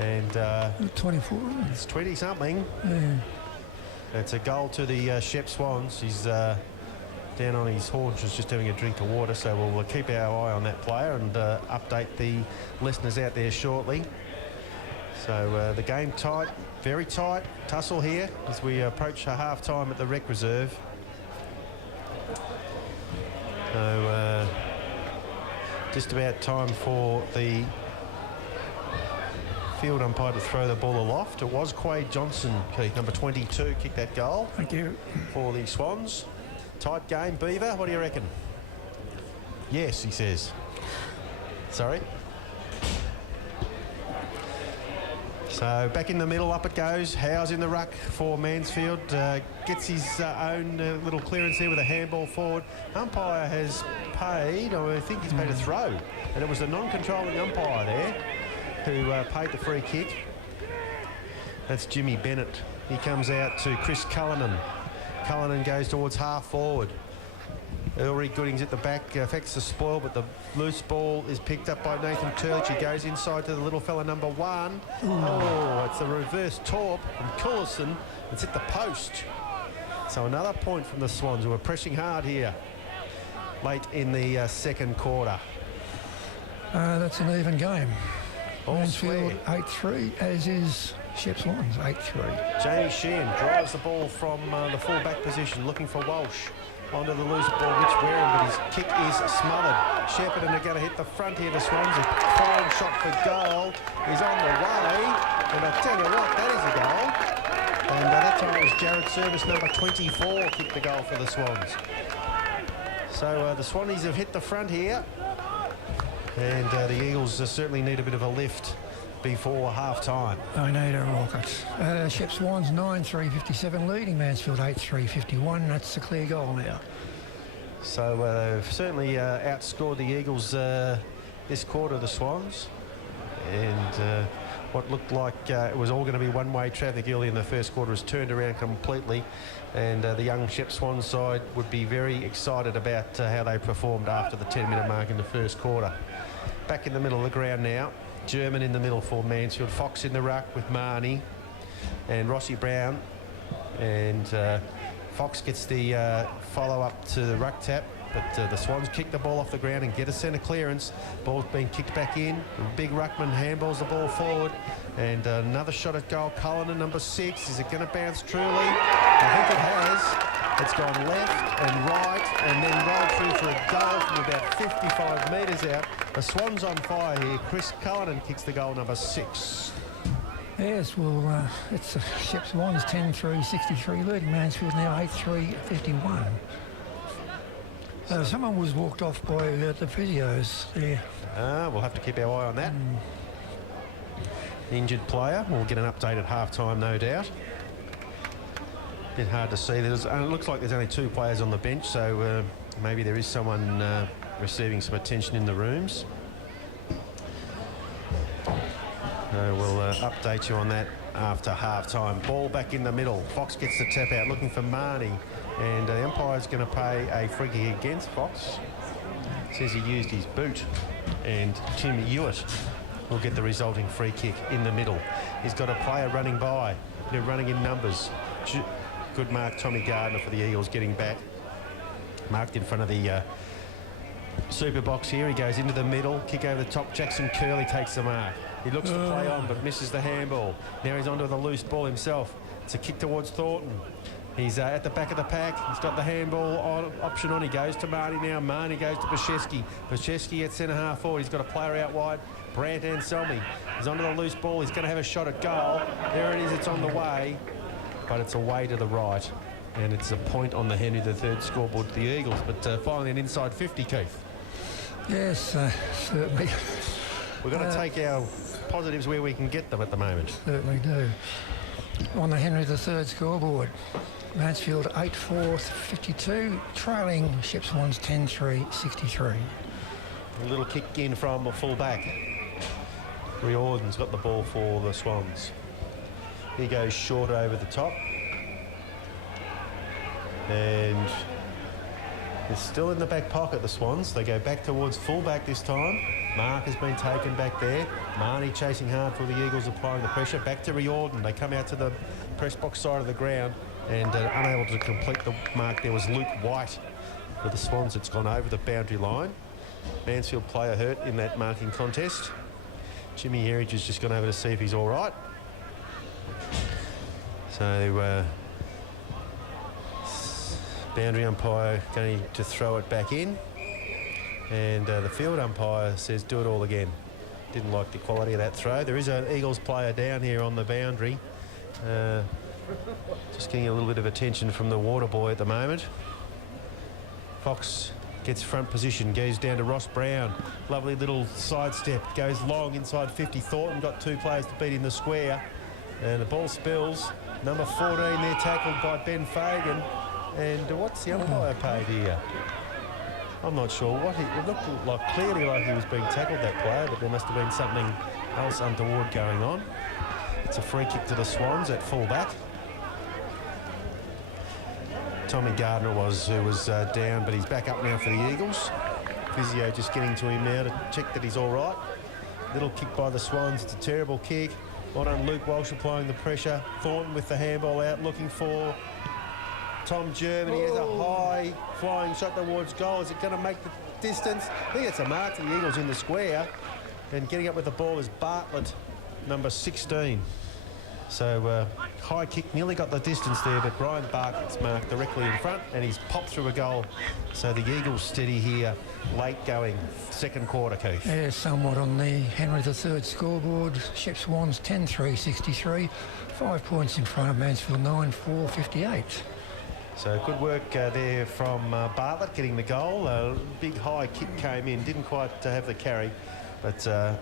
And 24. It's 20-something. Yeah. It's a goal to the Shep Swans. He's down on his haunches just having a drink of water, so we'll keep our eye on that player and update the listeners out there shortly. So the game tight, very tight, tussle here as we approach a half-time at the Rec Reserve. So just about time for the field umpire to throw the ball aloft. It was Quade Johnson, Keith, number 22, kicked that goal. Thank you. For the Swans. Tight game, Beaver, what do you reckon? Yes, he says. Sorry? So back in the middle, up it goes. Howe's in the ruck for Mansfield. Gets his own little clearance there with a handball forward. Umpire has paid, I think he's paid a throw. And it was the non-controlling umpire there who paid the free kick. That's Jimmy Bennett. He comes out to Chris Cullinan. Cullinan goes towards half forward. Ulrich Goodings at the back affects the spoil, but the loose ball is picked up by Nathan Turlich. He goes inside to the little fella number 1. Oh, it's a reverse torp from Cullison. It's hit the post. So another point from the Swans, who are pressing hard here late in the second quarter. That's an even game. All Mansfield 8-3, as is Shep Swans 8-3. Jamie Sheehan drives the ball from the full-back position, looking for Walsh. Onto the loose ball, Rich Wareham, but his kick is smothered. Shepparton are going to hit the front here. The Swans, a fine shot for goal is on the way. And I'll tell you what, that is a goal. And that time it was Jared Service, number 24, kicked the goal for the Swans. So the Swannies have hit the front here. And the Eagles certainly need a bit of a lift before half-time. I need a rocket. Shep Swans 9-3-57, leading Mansfield 8-3-51. That's a clear goal now. So they've certainly outscored the Eagles this quarter, the Swans. And what looked like it was all going to be one-way traffic early in the first quarter has turned around completely. And the young Shep Swans side would be very excited about how they performed after the 10-minute mark in the first quarter. Back in the middle of the ground now. German in the middle for Mansfield. Fox in the ruck with Marnie and Rossi Brown. And Fox gets the follow-up to the ruck tap. But the Swans kick the ball off the ground and get a centre clearance. Ball's being kicked back in. Big ruckman handballs the ball forward. And another shot at goal. Cullinan, number 6. Is it going to bounce truly? I think it has. It's gone left and right and then rolled through for a goal from about 55 metres out. The Swans on fire here. Chris Cullinan kicks the goal, number 6. Yes, well, it's Shep Swans 10-3-63, leading Mansfield now 8-3-51. Someone was walked off by the physios there. We'll have to keep our eye on that. Injured player. We'll get an update at half-time, no doubt. Bit hard to see. It looks like there's only 2 players on the bench, so maybe there is someone receiving some attention in the rooms. We'll update you on that after half-time. Ball back in the middle. Fox gets the tap out, looking for Marnie. And the umpire's going to pay a free kick against Fox. Says he used his boot. And Tim Hewitt will get the resulting free kick in the middle. He's got a player running by. They're running in numbers. Good mark, Tommy Gardner for the Eagles getting back. Marked in front of the super box here. He goes into the middle, kick over the top. Jackson Curley takes the mark. He looks to play on, but misses the handball. Now he's onto the loose ball himself. It's a kick towards Thornton. He's at the back of the pack. He's got the handball option on. He goes to Marnie now. Marnie goes to Bashevsky. Bashevsky at centre half forward. He's got a player out wide. Brant Anselmi. He's onto the loose ball. He's going to have a shot at goal. There it is. It's on the way, but it's away to the right. And it's a point on the Henry III scoreboard to the Eagles. But finally an inside 50, Keith. Yes, certainly. We're going to take our positives where we can get them at the moment. Certainly do. On the Henry III scoreboard, Mansfield 8-4, 52, trailing Swans 10-3, 63. A little kick in from a full back. Riordan's got the ball for the Swans. He goes short over the top. And it's still in the back pocket, the Swans. They go back towards full back this time. Mark has been taken back there. Marnie chasing hard for the Eagles, applying the pressure. Back to Riordan. They come out to the press box side of the ground and unable to complete the mark. There was Luke White for the Swans. It's gone over the boundary line. Mansfield player hurt in that marking contest. Jimmy Heritage has just gone over to see if he's all right. So boundary umpire going to throw it back in. And the field umpire says do it all again. Didn't like the quality of that throw. There is an Eagles player down here on the boundary. Just getting a little bit of attention from the water boy at the moment. Fox gets front position, goes down to Ross Brown. Lovely little sidestep, goes long inside 50. Thornton got two players to beat in the square. And the ball spills. Number 14 there tackled by Ben Fagan. And what's the umpire paid here? I'm not sure what it looked like, clearly like he was being tackled, that player, but there must have been something else untoward going on. It's a free kick to the Swans at full back. Tommy Gardner who was down, but he's back up now for the Eagles. Physio just getting to him now to check that he's all right. Little kick by the Swans. It's a terrible kick. Well done, Luke Walsh applying the pressure. Thornton with the handball out, looking for Tom German. He has a high flying shot towards goal. Is it going to make the distance? I think it's a mark to the Eagles in the square. And getting up with the ball is Bartlett, number 16. So high kick, nearly got the distance there, but Brian Bartlett's marked directly in front and he's popped through a goal. So the Eagles steady here, late going, second quarter, Keith. Yeah, somewhat on the Henry III scoreboard. Swans 10-3, 63. 5 points in front of Mansfield 9-4, 58. So good work there from Bartlett getting the goal. A big high kick came in, didn't quite have the carry, but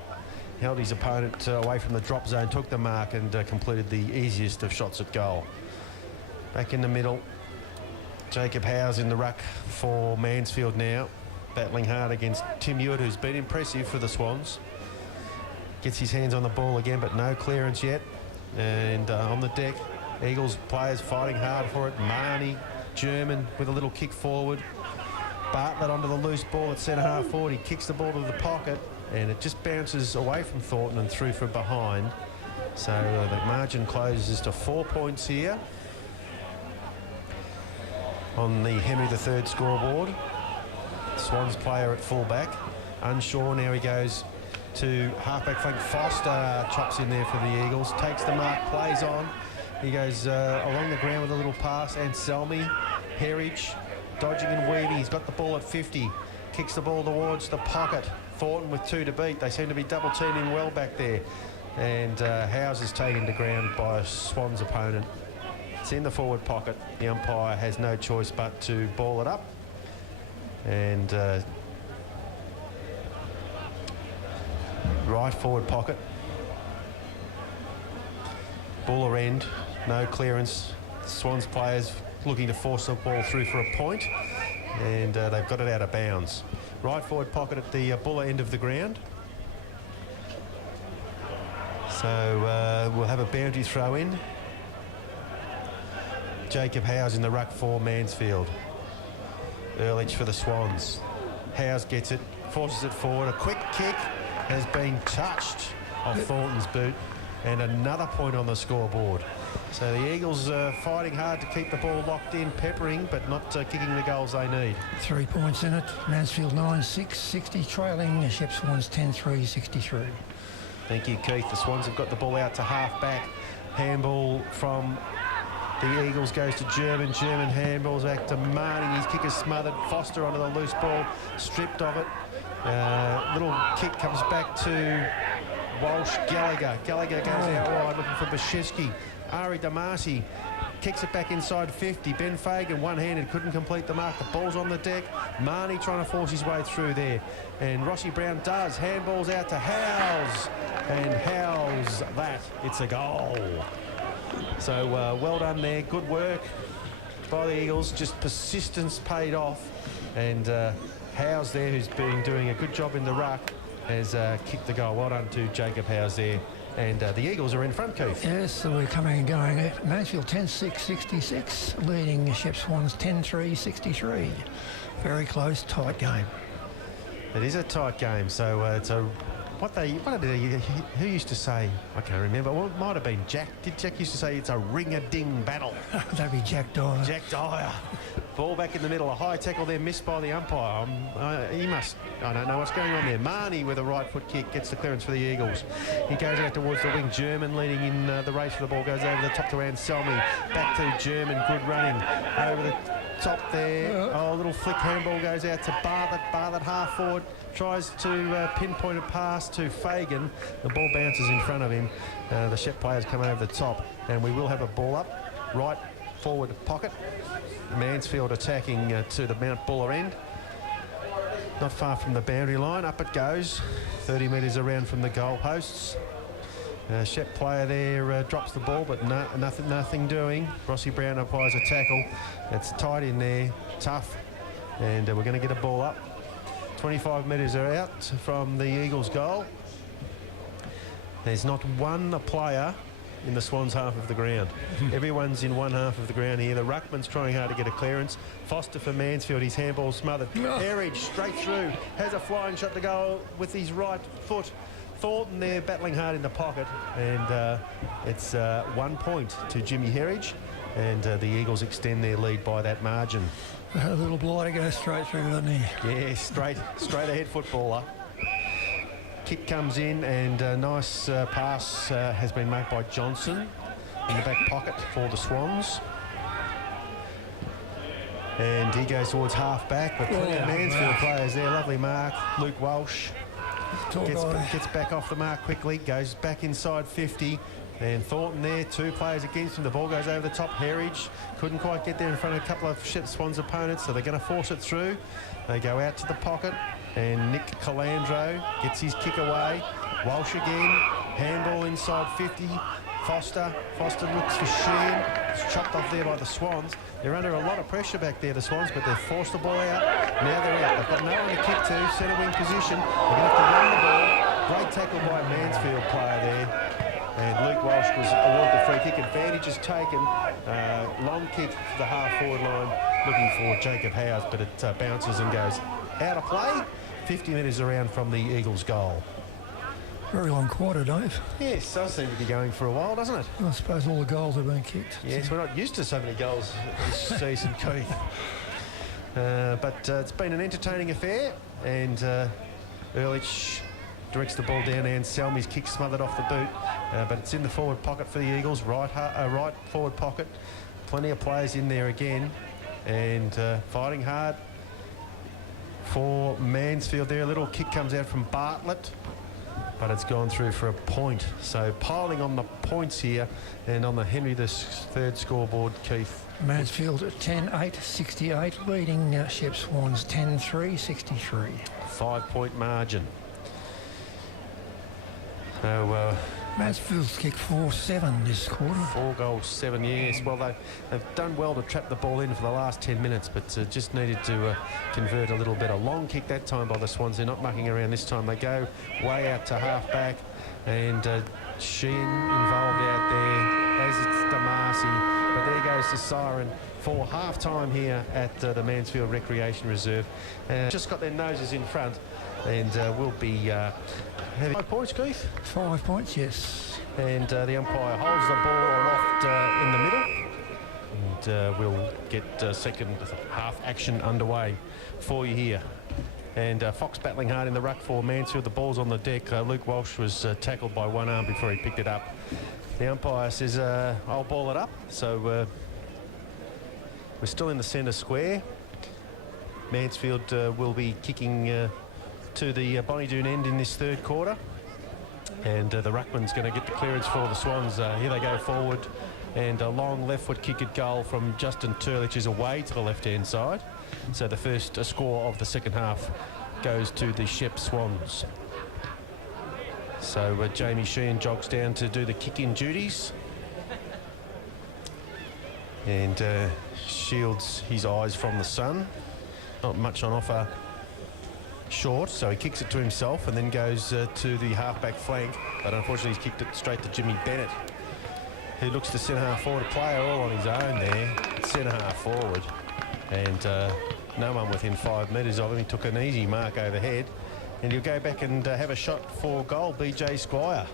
held his opponent away from the drop zone, took the mark and completed the easiest of shots at goal. Back in the middle, Jacob Howes in the ruck for Mansfield now, battling hard against Tim Ewart, who's been impressive for the Swans. Gets his hands on the ball again, but no clearance yet. And on the deck, Eagles players fighting hard for it. Marnie, German with a little kick forward. Bartlett onto the loose ball at centre half forward. He kicks the ball to the pocket and it just bounces away from Thornton and through from behind. So the margin closes to 4 points here on the Henry III scoreboard. Swans player at full-back. Unsure, now he goes to half-back flank. Foster chops in there for the Eagles. Takes the mark, plays on. He goes along the ground with a little pass. Anselmi, Herridge, dodging and weaving. He's got the ball at 50. Kicks the ball towards the pocket. Thornton with 2 to beat. They seem to be double teaming well back there. And Howes is taken to ground by a Swans opponent. It's in the forward pocket. The umpire has no choice but to ball it up. And right forward pocket. Buller end, no clearance. Swans players looking to force the ball through for a point. And they've got it out of bounds. Right forward pocket at the Buller end of the ground. So we'll have a boundary throw in. Jacob Howes in the ruck for Mansfield. Ehrlich for the Swans. Howes gets it, forces it forward. A quick kick has been touched off Thornton's boot. and another point on the scoreboard. So the Eagles fighting hard to keep the ball locked in, peppering, but not kicking the goals they need. 3 points in it. Mansfield 9-6, 60, trailing Shep Swans 10-3, 63. Thank you, Keith. The Swans have got the ball out to half-back. Handball from the Eagles goes to German. German handballs back to Marnie. His kick is smothered. Foster onto the loose ball, stripped of it. Little kick comes back to Walsh. Gallagher. Gallagher goes out wide looking for Bashevsky. Ari Damasi kicks it back inside 50. Ben Fagan, one-handed, couldn't complete the mark. The ball's on the deck. Marnie trying to force his way through there. And Rossi Brown does. Handballs out to Howes. And Howes that. It's a goal. So well done there. Good work by the Eagles. Just persistence paid off. And Howes there, who's been doing a good job in the ruck, has kicked the goal. Well done to Jacob Howes there. And the Eagles are in front, Keith. Yes, so we're coming and going. Mansfield 10-6, 66, leading Shep Swans 10-3, 63. Very close, tight game. It is a tight game. So it's a... who used to say? I can't remember. Well, it might have been Jack. Did Jack used to say it's a ring-a-ding battle? That'd be Jack Dyer. Jack Dyer. Ball back in the middle. A high tackle there, missed by the umpire. I don't know what's going on there. Marnie with a right foot kick gets the clearance for the Eagles. He goes out towards the wing. German leading in the race for the ball. Goes over the top to Anselmi. Back to German. Good running. Over the top there. Oh, a little flick handball goes out to Bartlett. Bartlett half forward. Tries to pinpoint a pass to Fagan. The ball bounces in front of him. The Shep players come over the top. And we will have a ball up. Right forward pocket. Mansfield attacking to the Mount Buller end. Not far from the boundary line. Up it goes. 30 metres around from the goalposts. Shep player there drops the ball, but nothing doing. Rossi Brown applies a tackle. It's tight in there. Tough. And we're going to get a ball up. 25 metres are out from the Eagles' goal. There's not one player in the Swans half of the ground. Everyone's in one half of the ground here. The ruckman's trying hard to get a clearance. Foster for Mansfield. His handball smothered. Erridge straight through. Has a flying shot to go with his right foot. Thornton there battling hard in the pocket. And it's 1 point to Jimmy Herridge. And the Eagles extend their lead by that margin. A little blighter goes straight through, doesn't he? Yeah, straight ahead footballer. Kick comes in and a nice pass has been made by Johnson in the back pocket for the Swans. And he goes towards half-back, but plenty of Mansfield players there. Lovely mark. Luke Walsh gets back off the mark quickly, goes back inside 50. And Thornton there, 2 players against him. The ball goes over the top. Herridge couldn't quite get there in front of a couple of Shep Swans opponents, so they're going to force it through. They go out to the pocket, and Nick Calandro gets his kick away. Walsh again, handball inside 50. Foster looks for Sheehan. It's chopped off there by the Swans. They're under a lot of pressure back there, the Swans, but they've forced the ball out. Now they're out. They've got no one to kick to. Centre wing position. They're going to have to run the ball. Great tackle by a Mansfield player there. And Luke Walsh was awarded the free kick. Advantage is taken. Long kick to the half-forward line, looking for Jacob Howes, but it bounces and goes out of play. 50 metres around from the Eagles' goal. Very long quarter, Dave. Yes, does seem to be going for a while, doesn't it? I suppose all the goals have been kicked. Yes, we're not used to so many goals this season, Keith. But it's been an entertaining affair, and Ehrlich directs the ball down. Anselmi's kick smothered off the boot, but it's in the forward pocket for the Eagles. Right forward pocket. Plenty of players in there again, and fighting hard for Mansfield there. A little kick comes out from Bartlett, but it's gone through for a point. So piling on the points here, and on the Henry III scoreboard, Keith. Mansfield at 10-8, 68, leading Shep Swans 10-3, 63. 5-point margin. So Mansfield's kicked 4-7 this quarter. 4 goals, 7, yes. Well, they've done well to trap the ball in for the last 10 minutes, but just needed to convert a little bit. A long kick that time by the Swans. They're not mucking around this time. They go way out to half-back, and Sheehan involved out there, as it's Damasi. But there goes the siren for half-time here at the Mansfield Recreation Reserve. Just got their noses in front. and will be having 5 points, Keith. 5 points, yes. And the umpire holds the ball aloft in the middle, and we'll get second half action underway for you here. And Fox battling hard in the ruck for Mansfield. The ball's on the deck. Luke Walsh was tackled by one arm before he picked it up. The umpire says, I'll ball it up. So we're still in the centre square. Mansfield will be kicking to the Bonnie-Doon end in this third quarter. And the ruckman's going to get the clearance for the Swans. Here they go forward. And a long left foot kick at goal from Justin Turlich is away to the left-hand side. So the first score of the second half goes to the Shep Swans. So Jamie Sheehan jogs down to do the kick-in duties. And shields his eyes from the sun. Not much on offer short, so he kicks it to himself and then goes to the half-back flank. But unfortunately he's kicked it straight to Jimmy Bennett, who looks to centre-half forward, a player all on his own there, centre-half forward. And no one within 5 metres of him. He took an easy mark overhead. And he'll go back and have a shot for goal, BJ Squire.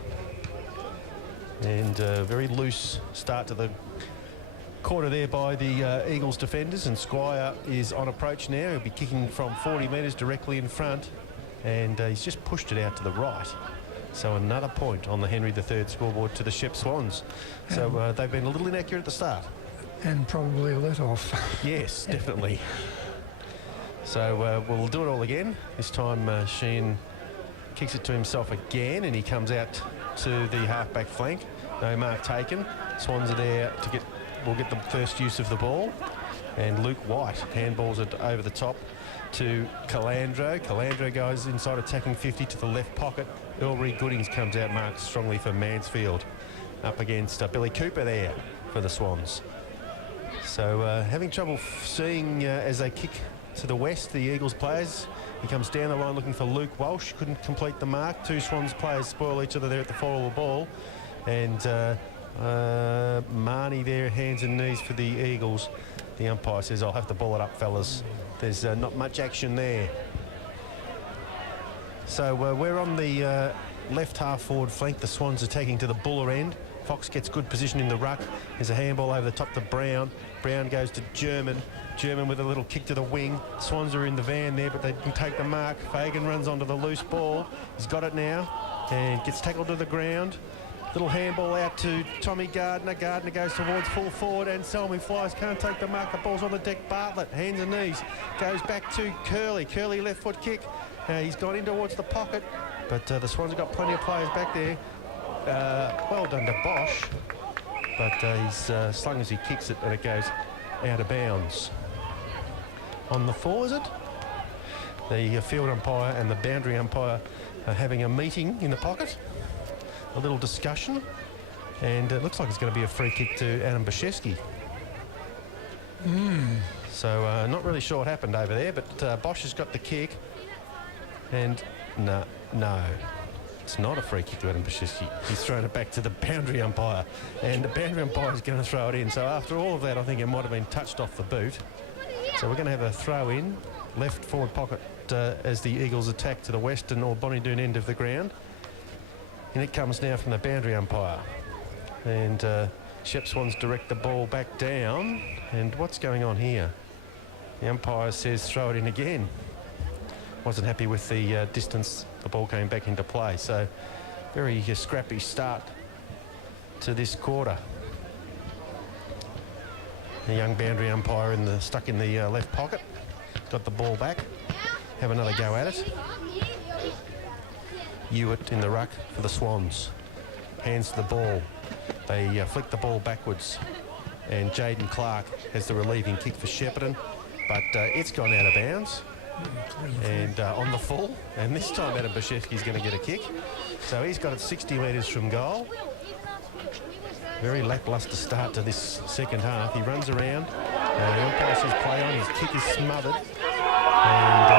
And very loose start to the quarter there by the Eagles defenders. And Squire is on approach now. He'll be kicking from 40 metres directly in front. And he's just pushed it out to the right. So another point on the Henry III scoreboard to the Shep Swans. So they've been a little inaccurate at the start. And probably a let off. Yes, definitely. So we'll do it all again. This time Sheehan kicks it to himself again, and he comes out to the half-back flank. No mark taken. Swans are there to get, will get the first use of the ball. And Luke White handballs it over the top to Calandro. Calandro goes inside attacking 50 to the left pocket. Elrie Goodings comes out marked strongly for Mansfield. Up against Billy Cooper there for the Swans. So having trouble seeing as they kick to the west, the Eagles players. He comes down the line looking for Luke Walsh. Couldn't complete the mark. Two Swans players spoil each other there at the fall of the ball. And Marnie there, hands and knees for the Eagles. The umpire says, I'll have to ball it up, fellas. There's not much action there. So we're on the left half forward flank. The Swans are taking to the Buller end. Fox gets good position in the ruck. There's a handball over the top to Brown. Brown goes to German. German with a little kick to the wing. Swans are in the van there, but they can take the mark. Fagan runs onto the loose ball. He's got it now and gets tackled to the ground. Little handball out to Tommy Gardner. Gardner goes towards full forward and Selmy flies. Can't take the mark. The ball's on the deck. Bartlett, hands and knees. Goes back to Curley. Curley left foot kick. He's gone in towards the pocket, but the Swans have got plenty of players back there. Well done to Bosch, but he's slung as he kicks it and it goes out of bounds. On the 4, is it? The field umpire and the boundary umpire are having a meeting in the pocket. A little discussion, and it looks like it's going to be a free kick to Adam Bashevsky. So not really sure what happened over there, but Bosch has got the kick, and no. It's not a free kick to Adam Bashevsky. He's thrown it back to the boundary umpire, and the boundary umpire is going to throw it in. So after all of that, I think it might have been touched off the boot. So we're going to have a throw in, left forward pocket as the Eagles attack to the western or Bonnie-Doon end of the ground. And it comes now from the boundary umpire. And Shep Swans direct the ball back down. And what's going on here? The umpire says throw it in again. Wasn't happy with the distance the ball came back into play. So very scrappy start to this quarter. The young boundary umpire stuck in the left pocket. Got the ball back. Have another go at it. Hewitt in the ruck for the Swans. Hands to the ball. They flick the ball backwards. And Jaden Clark has the relieving kick for Shepparton. But it's gone out of bounds. And on the full. And this time Adam Bashevsky's going to get a kick. So he's got it 60 metres from goal. Very lacklustre start to this second half. He runs around. The umpire says play on. His kick is smothered. And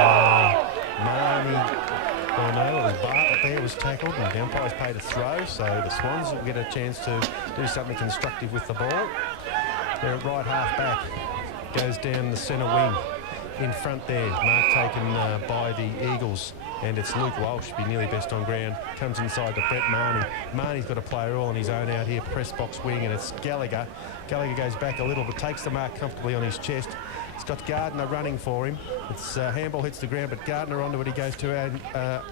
Marnie... Oh no, it was Bartlett there was tackled and the umpire's paid a throw, so the Swans will get a chance to do something constructive with the ball. They're at right half back, goes down the centre wing. in front there. Mark taken by the Eagles, and it's Luke Walsh, be nearly best on ground. Comes inside to Brett Marnie. Marnie's got a player all on his own out here, press box wing, and it's Gallagher. Gallagher goes back a little, but takes the mark comfortably on his chest. It's got Gardner running for him. It's handball hits the ground, but Gardner onto it. He goes to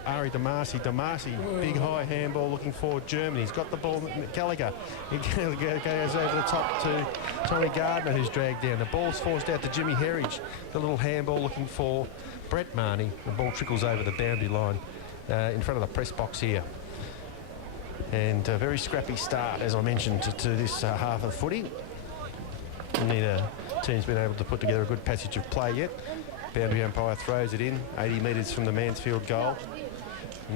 Ari Damasi. Damasi, big high handball looking for Germany. He's got the ball. Gallagher. He goes over the top to Tommy Gardner, who's dragged down. The ball's forced out to Jimmy Herridge. The little handball looking for Brett Marnie. The ball trickles over the boundary line in front of the press box here. And a very scrappy start, as I mentioned, to this half of footy. Neither team's been able to put together a good passage of play yet. Boundary umpire throws it in, 80 metres from the Mansfield goal.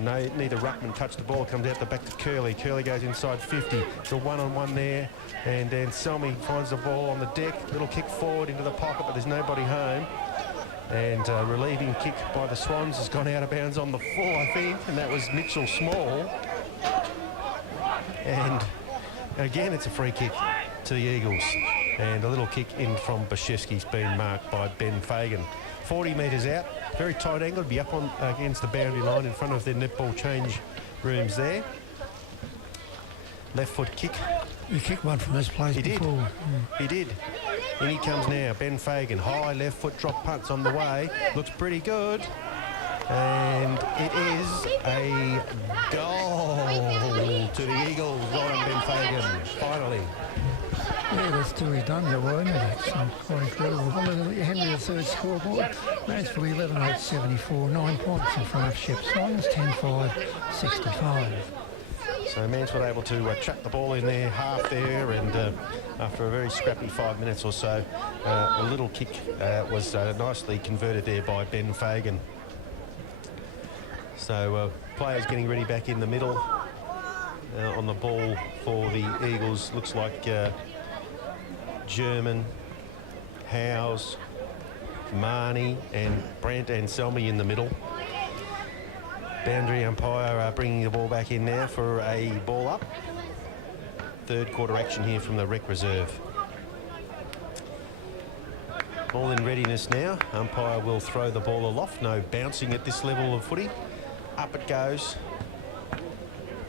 Neither ruckman touched the ball, comes out the back to Curley. Curley goes inside 50. It's a one-on-one there, and Anselmi finds the ball on the deck. Little kick forward into the pocket, but there's nobody home. And relieving kick by the Swans has gone out of bounds on the full, I think, and that was Mitchell Small. And again, it's a free kick to the Eagles. And a little kick in from Bashevsky's been marked by Ben Fagan. 40 metres out, very tight angle, be up on against the boundary line in front of the netball change rooms there. Left foot kick. He kicked one from this place before. He did. In he comes now, Ben Fagan. High left foot drop punts on the way. Looks pretty good. And it is a goal to the Eagles. Well done, Ben Fagan, finally. Yeah, that's two he's done there, wasn't it? It's quite incredible. Henry, the third scoreboard. Mansfield 11-8-74, 9 points in front of Shep. Swans 10-5-65. So Mansfield able to chuck the ball in there, half there, and after a very scrappy 5 minutes or so, a little kick was nicely converted there by Ben Fagan. So players getting ready back in the middle on the ball for the Eagles. Looks like German, Howes, Marnie and Brant Anselmi in the middle. Boundary umpire bringing the ball back in now for a ball up. Third quarter action here from the rec reserve. Ball in readiness now. Umpire will throw the ball aloft. No bouncing at this level of footy. Up it goes.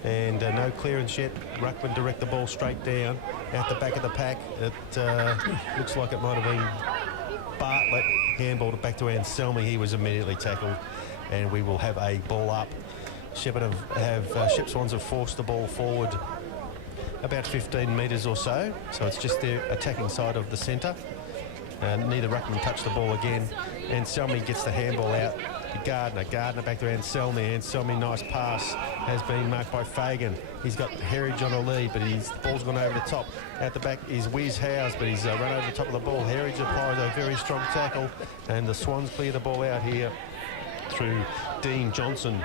And no clearance yet. Ruckman direct the ball straight down out the back of the pack. It looks like it might have been Bartlett. Handballed it back to Anselmi. He was immediately tackled, and we will have a ball up. Shepparton Shep Swans have forced the ball forward about 15 metres or so. So it's just their attacking side of the centre. Neither ruckman touched the ball again. Anselmi gets the handball out to Gardner. Gardner back to Anselmi. Anselmi, nice pass, has been marked by Fagan. He's got Herridge on a lead, but the ball's gone over the top. Out the back is Wiz Howes, but he's run over the top of the ball. Herridge applies a very strong tackle, and the Swans clear the ball out here through Dean Johnson.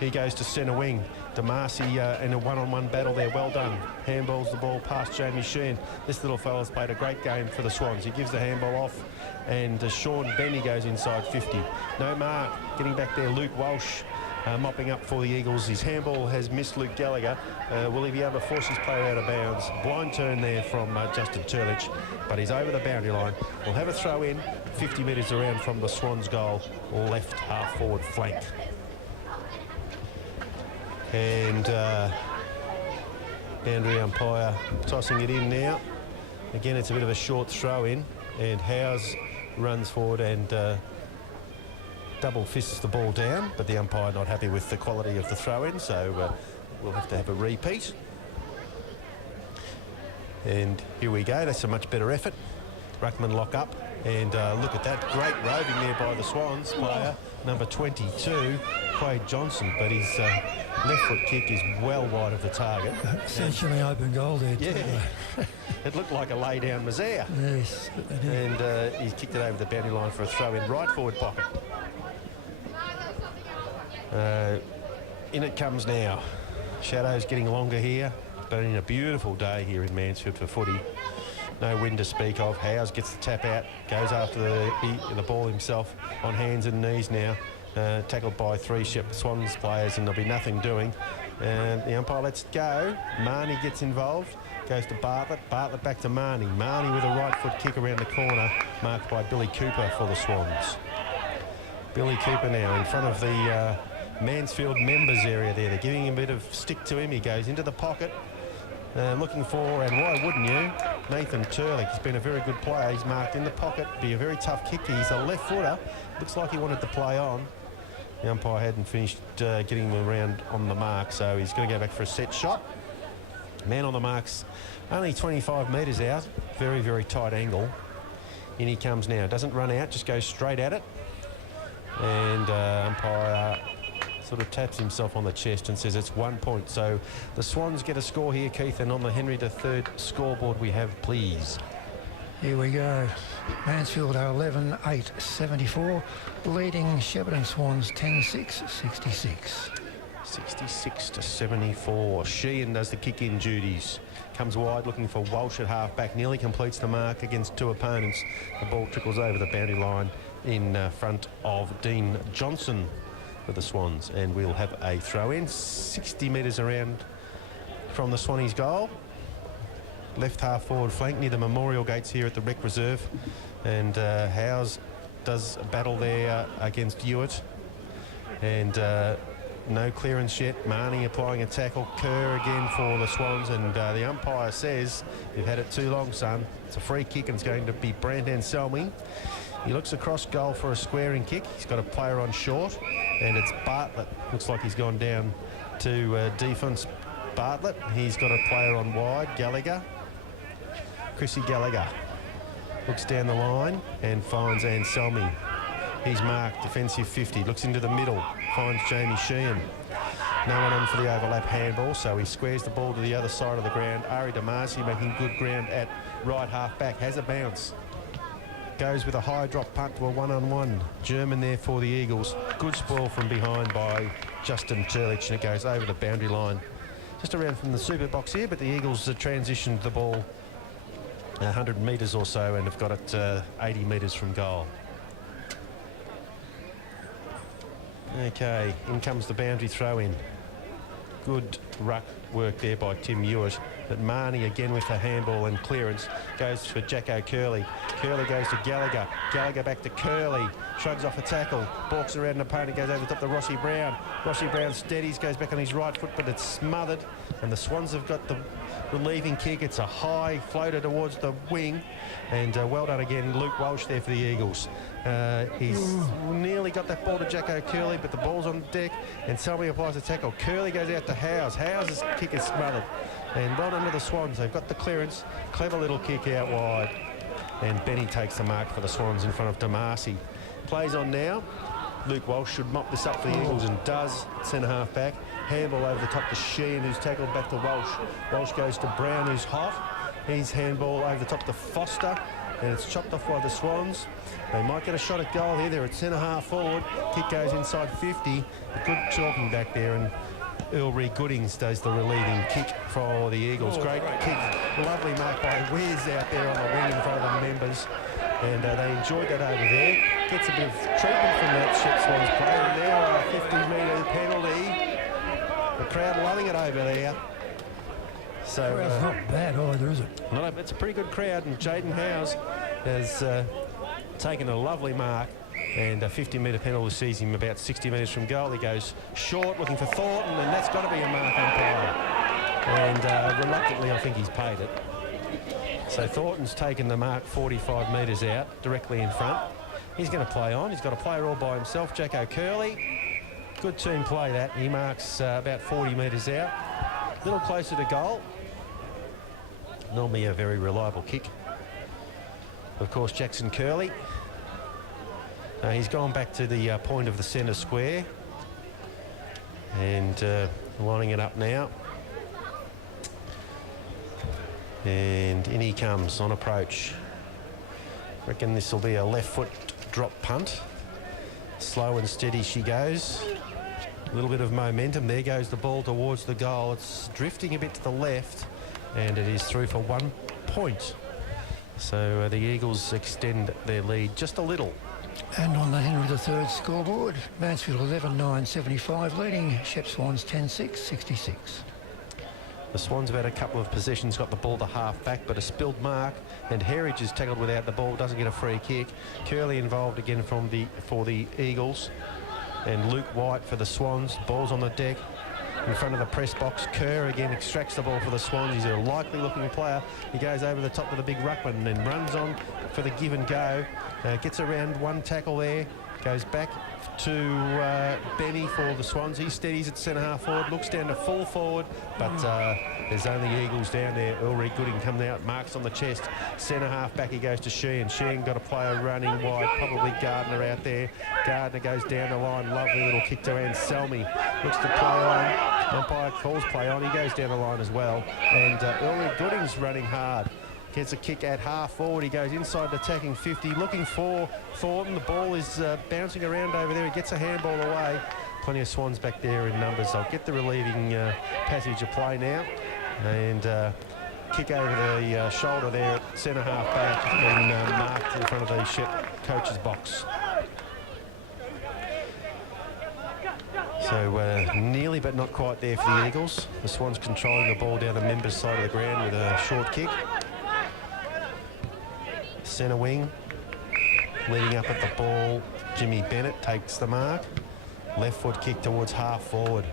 He goes to centre wing. Damasi in a one-on-one battle there. Well done. Handballs the ball past Jamie Sheen. This little fella's played a great game for the Swans. He gives the handball off, and Sean Benny goes inside 50. No mark. Getting back there, Luke Walsh mopping up for the Eagles. His handball has missed Luke Gallagher. Will he be able to force his player out of bounds? Blind turn there from Justin Turlich, but he's over the boundary line. We'll have a throw in 50 metres around from the Swans goal, left half forward flank. And boundary umpire tossing it in now. Again, it's a bit of a short throw in, and Howes runs forward and double fists the ball down, but the umpire not happy with the quality of the throw in, so we'll have to have a repeat. And here we go. That's a much better effort. Ruckman lock up, and look at that great roving there by the Swans player, number 22, Quade Johnson, but his left foot kick is well wide of the target. Essentially open goal there. Yeah, it looked like a lay down Mazare. Yes. And he's kicked it over the boundary line for a throw in right forward pocket. In it comes now. Shadows getting longer here. It's been a beautiful day here in Mansfield for footy. No wind to speak of. Howes gets the tap out, goes after the ball himself on hands and knees now. Tackled by 3 Shep Swans players, and there'll be nothing doing. And the umpire lets it go. Marnie gets involved. Goes to Bartlett. Bartlett back to Marnie. Marnie with a right foot kick around the corner, marked by Billy Cooper for the Swans. Billy Cooper now in front of the Mansfield members area there. They're giving him a bit of stick to him. He goes into the pocket, looking for, and why wouldn't you, Nathan Turlick. He's been a very good player. He's marked in the pocket. Be a very tough kick. He's a left footer. Looks like he wanted to play on. The umpire hadn't finished getting him around on the mark, so he's going to go back for a set shot. Man on the mark's only 25 metres out. Very, very tight angle. In he comes now. Doesn't run out, just goes straight at it. And umpire sort of taps himself on the chest and says it's 1 point. So the Swans get a score here, Keith, and on the Henry III scoreboard we have, please. Here we go. Mansfield are 11-8-74, leading Shepparton Swans 10-6, 66. 66-74. Sheehan does the kick-in duties. Comes wide looking for Walsh at half-back. Nearly completes the mark against two opponents. The ball trickles over the boundary line in front of Dean Johnson for the Swans. And we'll have a throw-in. 60 metres around from the Swannies' goal. Left half forward flank near the memorial gates here at the Rec Reserve. And Howes does battle there against Hewitt. And no clearance yet. Marnie applying a tackle. Kerr again for the Swans. And the umpire says, you've had it too long, son. It's a free kick and it's going to be Brandon Selmy. He looks across goal for a squaring kick. He's got a player on short. And it's Bartlett. Looks like he's gone down to defence. Bartlett. He's got a player on wide. Gallagher. Chrissy Gallagher looks down the line and finds Anselmi. He's marked defensive 50, looks into the middle, finds Jamie Sheehan. No one on for the overlap handball, so he squares the ball to the other side of the ground. Ari Damasi making good ground at right half back, has a bounce. Goes with a high drop punt to a one-on-one. German there for the Eagles. Good spoil from behind by Justin Turlich, and it goes over the boundary line. Just around from the super box here, but the Eagles have transitioned the ball 100 metres or so and have got it 80 metres from goal. Okay, in comes the boundary throw in. Good ruck work there by Tim Hewitt. But Marnie again with the handball and clearance goes for Jacko Curley. Curley goes to Gallagher. Gallagher back to Curley. Shrugs off a tackle. Balks around an opponent. Goes over the top to Rossi Brown. Rossi Brown steadies. Goes back on his right foot, but it's smothered. And the Swans have got the relieving kick. It's a high floater towards the wing. And well done again, Luke Walsh there for the Eagles. He's nearly got that ball to Jacko Curley, but the ball's on deck. And Selby applies a tackle. Curley goes out to Howes. Howes' kick is smothered. And well done to the Swans. They've got the clearance. Clever little kick out wide. And Benny takes the mark for the Swans in front of Damasi. Plays on now. Luke Walsh should mop this up for the Eagles and does. Centre half back. Handball over the top to Sheehan, who's tackled back to Walsh. Walsh goes to Brown, who's hot. He's handball over the top to Foster. And it's chopped off by the Swans. They might get a shot at goal here. They're at centre half forward. Kick goes inside 50. A good chalking back there. And Ulrich Goodings does the relieving kick for the Eagles. Great kick. Lovely mark by Wiz out there on the wing in front of the members. And they enjoyed that over there. Gets a bit of treatment from that Shep Swans player. And now a 50-metre penalty. The crowd loving it over there. So Crowd's not bad either, is it? No, it's a pretty good crowd. And Jaden Howes has taken a lovely mark. And a 50-metre penalty sees him about 60 metres from goal. He goes short, looking for Thornton, and that's got to be a mark umpire. And reluctantly, I think he's paid it. So Thornton's taken the mark 45 metres out, directly in front. He's going to play on. He's got a player all by himself, Jacko Curley. Good team play that. He marks about 40 metres out. A little closer to goal. Normally a very reliable kick. Of course, Jackson Curley. He's gone back to the point of the centre square and lining it up now. And in he comes on approach. Reckon this will be a left foot drop punt. Slow and steady she goes. A little bit of momentum. There goes the ball towards the goal. It's drifting a bit to the left and it is through for 1 point. So the Eagles extend their lead just a little. And on the Henry III scoreboard, Mansfield 11-9-75, leading Shep Swans 10-6, 66. The Swans have had a couple of possessions, got the ball to half back, but a spilled mark, and Herridge is tackled without the ball, doesn't get a free kick. Curley involved again for the Eagles, and Luke White for the Swans. Ball's on the deck in front of the press box. Kerr again extracts the ball for the Swans. He's a likely looking player. He goes over the top of the big ruckman and then runs on for the give and go. Gets around one tackle there, goes back to Benny for the Swans. He steadies at centre half forward, looks down to full forward, but there's only Eagles down there. Ulrich Gooding comes out, marks on the chest. Centre half back he goes to Sheehan. Sheehan got a player running wide, probably Gardner out there. Gardner goes down the line, lovely little kick to Anselmi. Looks to play on. Umpire calls play on. He goes down the line as well. And Ulrich Gooding's running hard. Gets a kick at half forward. He goes inside the attacking 50, looking for Thornton. The ball is bouncing around over there. He gets a handball away. Plenty of Swans back there in numbers. They'll get the relieving passage of play now. And kick over the shoulder there at centre half back and marked in front of the Shep coach's box. So nearly but not quite there for the Eagles. The Swans controlling the ball down the members' side of the ground with a short kick. Centre wing, leading up at the ball, Jimmy Bennett takes the mark. Left foot kick towards half forward,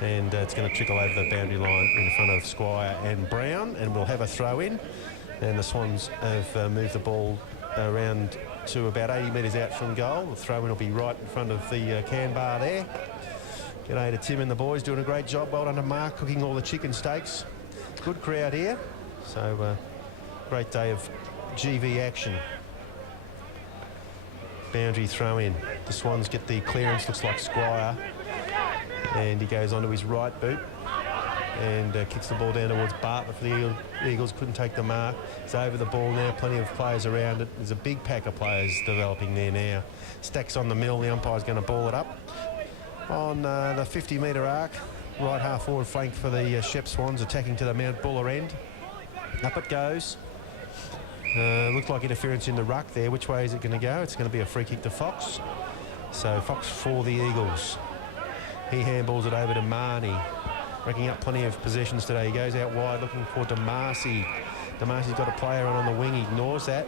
and it's going to trickle over the boundary line in front of Squire and Brown, and we'll have a throw in. And the Swans have moved the ball around to about 80 metres out from goal. The throw in will be right in front of the can bar there. G'day to Tim and the boys, doing a great job. Well done to Mark, cooking all the chicken steaks. Good crowd here, so great day of GV action. Boundary throw in. The Swans get the clearance, looks like Squire, and he goes onto his right boot and kicks the ball down towards Bartlett for the Eagles. Couldn't take the mark. It's over the ball now, plenty of players around it. There's a big pack of players developing there now. Stacks on the middle, the umpire's going to ball it up on the 50-metre arc. Right half forward flank for the Shep Swans, attacking to the Mount Buller end. Up it goes. Looked like interference in the ruck there. Which way is it going to go? It's going to be a free kick to Fox. So Fox for the Eagles. He handballs it over to Marnie, racking up plenty of possessions today. He goes out wide looking for DeMarcy. DeMarcy's got a player on the wing. He ignores that.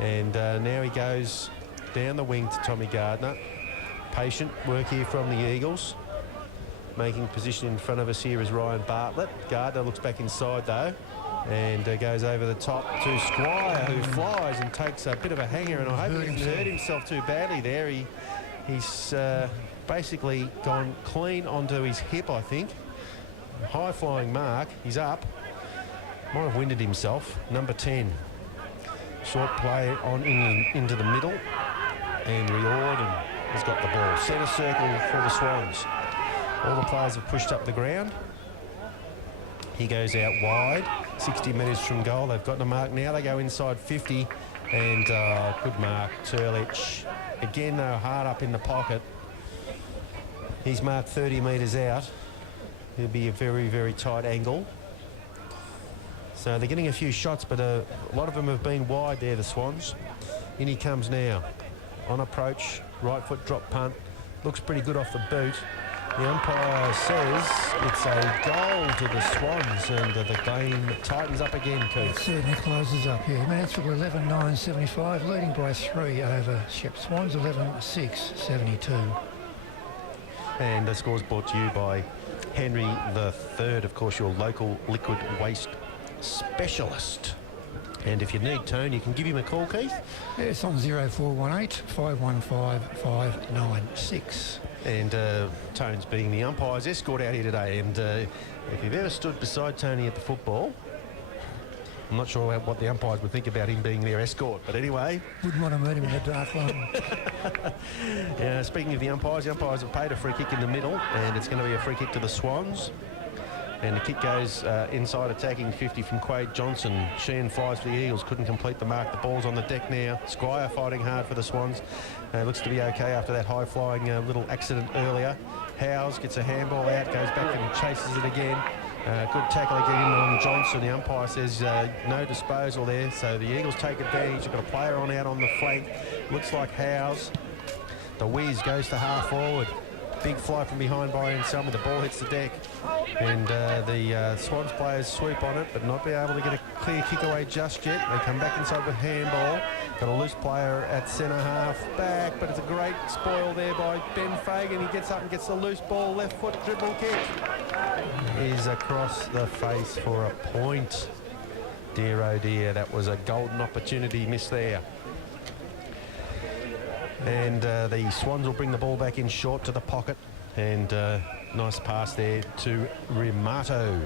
And now he goes down the wing to Tommy Gardner. Patient work here from the Eagles. Making position in front of us here is Ryan Bartlett. Gardner looks back inside though, and goes over the top to Squire, who flies and takes a bit of a hanger, and I hope he didn't hurt himself too badly there. He's basically gone clean onto his hip, I think. High flying mark. He's up. Might have winded himself. Number 10. Short play on into the middle, and Riordan has got the ball. Centre circle for the Swans. All the players have pushed up the ground. He goes out wide, 60 metres from goal. They've got the mark now. They go inside 50, and good mark, Turlich. Again, though, hard up in the pocket. He's marked 30 metres out. It'll be a very, very tight angle. So they're getting a few shots, but a lot of them have been wide there, the Swans. In he comes now. On approach, right foot drop punt. Looks pretty good off the boot. The umpire says it's a goal to the Swans, and the game tightens up again, Keith. It certainly closes up, yeah. Mansfield 11-9-75, leading by 3 over Shep Swans 11-6-72. And the score's brought to you by Henry III, of course, your local liquid waste specialist. And if you need Tone, you can give him a call, Keith. Yeah, it's on 0418 515 596. And Tone's being the umpire's escort out here today. And if you've ever stood beside Tony at the football, I'm not sure what the umpires would think about him being their escort. But anyway. Wouldn't want to meet him in a dark line. Speaking of the umpires have paid a free kick in the middle, and it's going to be a free kick to the Swans. And the kick goes inside attacking 50 from Quade Johnson. Sheehan flies for the Eagles, couldn't complete the mark. The ball's on the deck now. Squire fighting hard for the Swans. Looks to be okay after that high-flying little accident earlier. Howes gets a handball out, goes back and chases it again. Good tackle again on Johnson. The umpire says no disposal there, so the Eagles take advantage. They've got a player on out on the flank. Looks like Howes. The whiz goes to half forward. Big fly from behind by Anselmi. The ball hits the deck. And the Swans players swoop on it, but not be able to get a clear kick away just yet. They come back inside with handball. Got a loose player at centre half back, but it's a great spoil there by Ben Fagan. He gets up and gets the loose ball. Left foot dribble kick is across the face for a point. Dear oh dear, that was a golden opportunity missed there. And the Swans will bring the ball back in short to the pocket. And nice pass there to Rimato.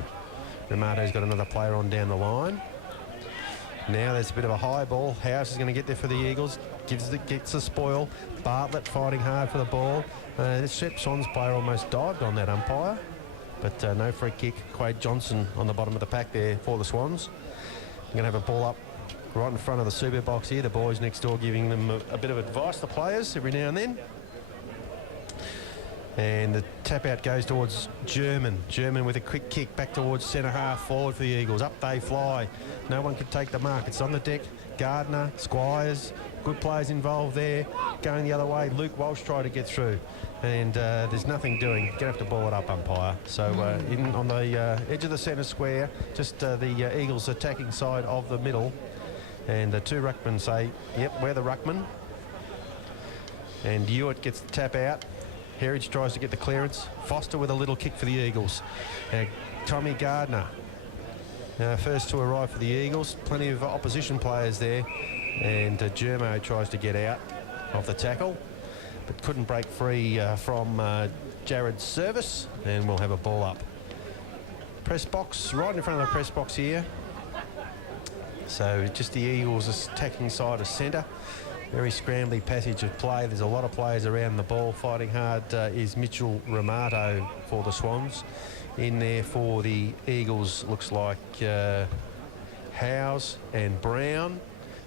Rimato's got another player on down the line. Now there's a bit of a high ball. House is going to get there for the Eagles. Gets the spoil. Bartlett fighting hard for the ball. The Swans player almost dived on that umpire. But no free kick. Quade Johnson on the bottom of the pack there for the Swans. Going to have a ball up right in front of the super box here. The boys next door giving them a bit of advice, the players, every now and then. And the tap out goes towards German. German with a quick kick back towards centre half forward for the Eagles. Up they fly. No one can take the mark. It's on the deck. Gardner, Squires, good players involved there. Going the other way, Luke Walsh tried to get through. And there's nothing doing. Going to have to ball it up, umpire. So in on the edge of the centre square, just the Eagles attacking side of the middle. And the two ruckmen say, yep, we're the ruckman. And Hewitt gets the tap out. Herridge tries to get the clearance. Foster with a little kick for the Eagles. Tommy Gardner, first to arrive for the Eagles. Plenty of opposition players there. And Germo tries to get out of the tackle, but couldn't break free from Jared's service. And we'll have a ball up. Press box, right in front of the press box here. So just the Eagles attacking side of centre. Very scrambly passage of play. There's a lot of players around the ball. Fighting hard is Mitchell Ramato for the Swans. In there for the Eagles looks like Howes and Brown.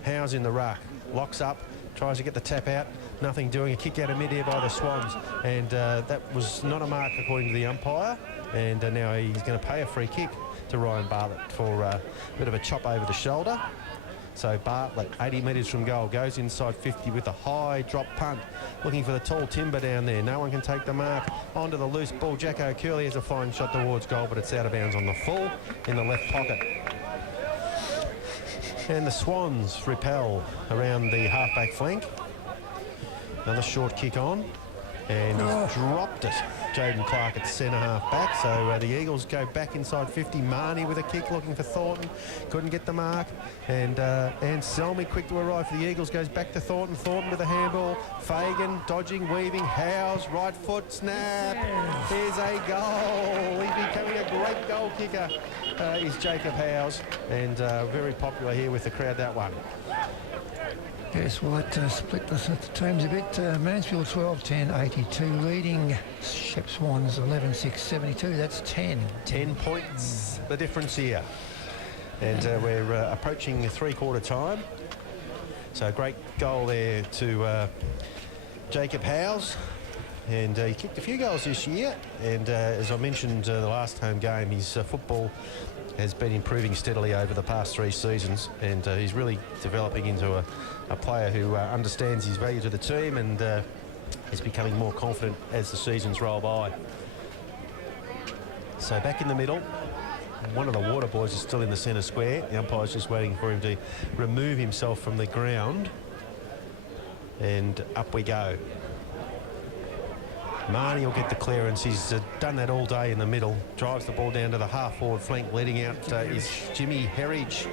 Howes in the ruck. Locks up. Tries to get the tap out. Nothing doing. A kick out of mid-air by the Swans. And that was not a mark according to the umpire. And now he's going to pay a free kick to Ryan Bartlett for a bit of a chop over the shoulder. So Bartlett, 80 metres from goal, goes inside 50 with a high drop punt, looking for the tall timber down there. No one can take the mark. Onto the loose ball. Jack O'Curley has a fine shot towards goal, but it's out of bounds on the full in the left pocket. And the Swans repel around the half-back flank. Another short kick on. And he's dropped it. Jaden Clark at centre half back. So the Eagles go back inside 50. Marnie with a kick looking for Thornton. Couldn't get the mark. And Selmy quick to arrive for the Eagles. Goes back to Thornton. Thornton with a handball. Fagan dodging, weaving. Howes, right foot, snap. There's a goal. He's becoming a great goal kicker. Is Jacob Howes. And very popular here with the crowd, that one. Yes, well, that split the teams a bit. Mansfield 12-10-82 leading Shep Swans 11-6-72. That's 10. 10 points, the difference here. And we're approaching three-quarter time. So great goal there to Jacob Howes. And he kicked a few goals this year. And as I mentioned the last home game, his football has been improving steadily over the past 3 seasons. And he's really developing into a player who understands his value to the team and is becoming more confident as the seasons roll by. So back in the middle, one of the Water boys is still in the centre square. The umpire's just waiting for him to remove himself from the ground. And up we go. Marnie will get the clearance. He's done that all day in the middle. Drives the ball down to the half-forward flank. Leading out is Jimmy Herridge,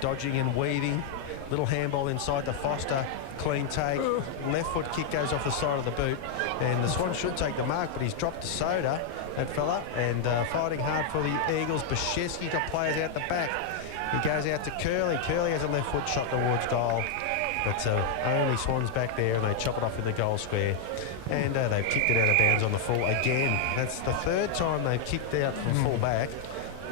dodging and weaving. Little handball inside to Foster. Clean take. Left foot kick goes off the side of the boot. And the Swans should take the mark, but he's dropped to Soda, that fella. And fighting hard for the Eagles. Bashevsky got players out the back. He goes out to Curley. Curley has a left foot shot towards goal. But only Swans back there, and they chop it off in the goal square. And they've kicked it out of bounds on the full again. That's the 3rd time they've kicked out from full back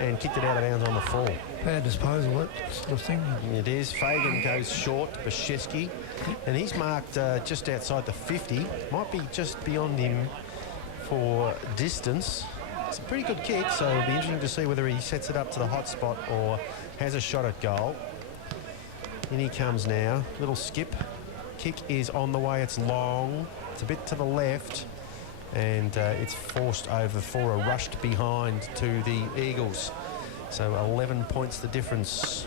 and kicked it out of bounds on the full. Bad disposal, that sort of thing. It is. Fagan goes short, Bashevsky, and he's marked just outside the 50. Might be just beyond him for distance. It's a pretty good kick, so it'll be interesting to see whether he sets it up to the hot spot or has a shot at goal. In he comes now. Little skip. Kick is on the way. It's long. It's a bit to the left. and it's forced over for a rushed behind to the Eagles. So 11 points the difference.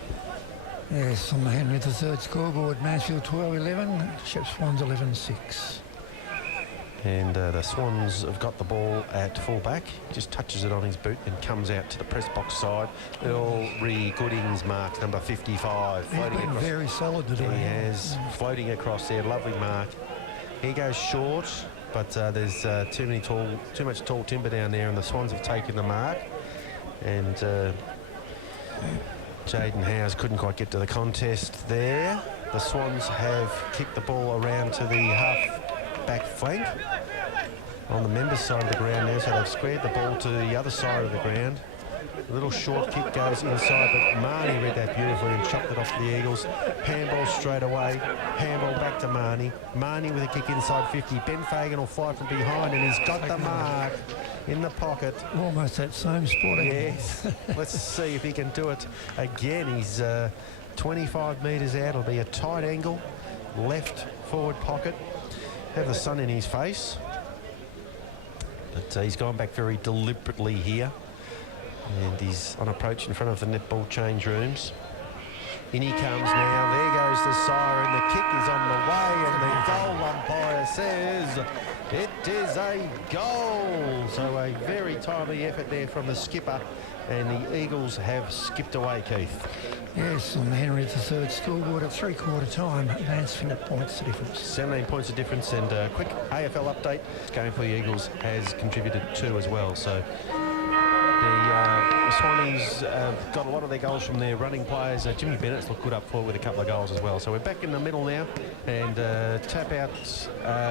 Yes, on the Henry III scoreboard, Mansfield 12-11, Swans 11-6. And the Swans have got the ball at fullback. Just touches it on his boot and comes out to the press box side. Ulrich Gooding's mark, number 55. He's been across. very solid today. He has, floating across there, lovely mark. He goes short, but there's too much tall timber down there, and the Swans have taken the mark. And Jaden Howes couldn't quite get to the contest there. The Swans have kicked the ball around to the half-back flank on the members' side of the ground now, so they've squared the ball to the other side of the ground. A little short kick goes inside, but Marnie read that beautifully and chopped it off to the Eagles. Handball straight away. Handball back to Marnie. Marnie with a kick inside 50. Ben Fagan will fly from behind, and he's got the mark in the pocket. Almost that same spot. Yes. Let's see if he can do it again. He's 25 metres out. It'll be a tight angle. Left forward pocket. Have the sun in his face. But he's gone back very deliberately here. And he's on approach in front of the netball change rooms. In he comes now. There goes the siren. The kick is on the way, and the goal umpire says it is a goal. So a very timely effort there from the skipper, and the Eagles have skipped away, Keith. Yes, on the Henry III scoreboard at three-quarter time, Mansfield points the difference. 17 points the difference, and a quick AFL update. Game for the Eagles has contributed 2 as well. So the Swannies got a lot of their goals from their running players. Jimmy Bennett's looked good up forward with a couple of goals as well. So we're back in the middle now, and tap out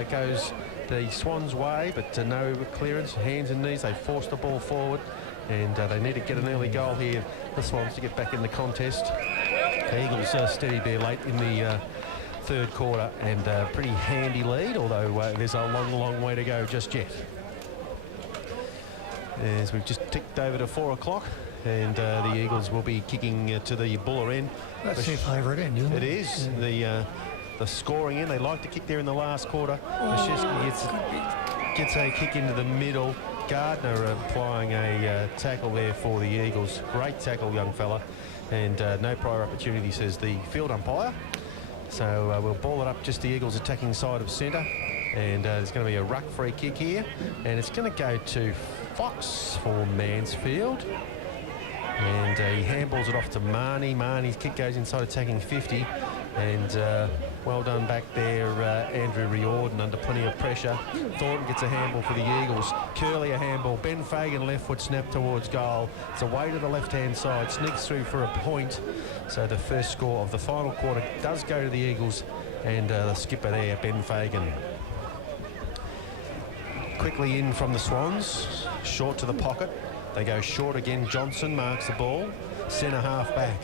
goes the Swans' way, but no clearance, hands and knees. They forced the ball forward, and they need to get an early goal here, the Swans, to get back in the contest. The Eagles steady there late in the third quarter, and pretty handy lead, although there's a long way to go just yet. As we've just ticked over to 4 o'clock, and the Eagles will be kicking to the Buller end. That's their favourite end, isn't it? It is. Yeah. The scoring end. They like to kick there in the last quarter. Mashevsky gets a kick into the middle. Gardner applying a tackle there for the Eagles. Great tackle, young fella. And no prior opportunity, says the field umpire. So we'll ball it up just the Eagles attacking side of centre. And there's going to be a ruck free kick here. And it's going to go to Fox for Mansfield. And he handballs it off to Marnie. Marnie's kick goes inside attacking 50. And well done back there, Andrew Riordan, under plenty of pressure. Thornton gets a handball for the Eagles. Curley a handball. Ben Fagan left foot snap towards goal. It's away to the left-hand side. Sneaks through for a point. So the first score of the final quarter does go to the Eagles. And the skipper there, Ben Fagan. Quickly in from the Swans. Short to the pocket. They go short again. Johnson marks the ball. Centre half back.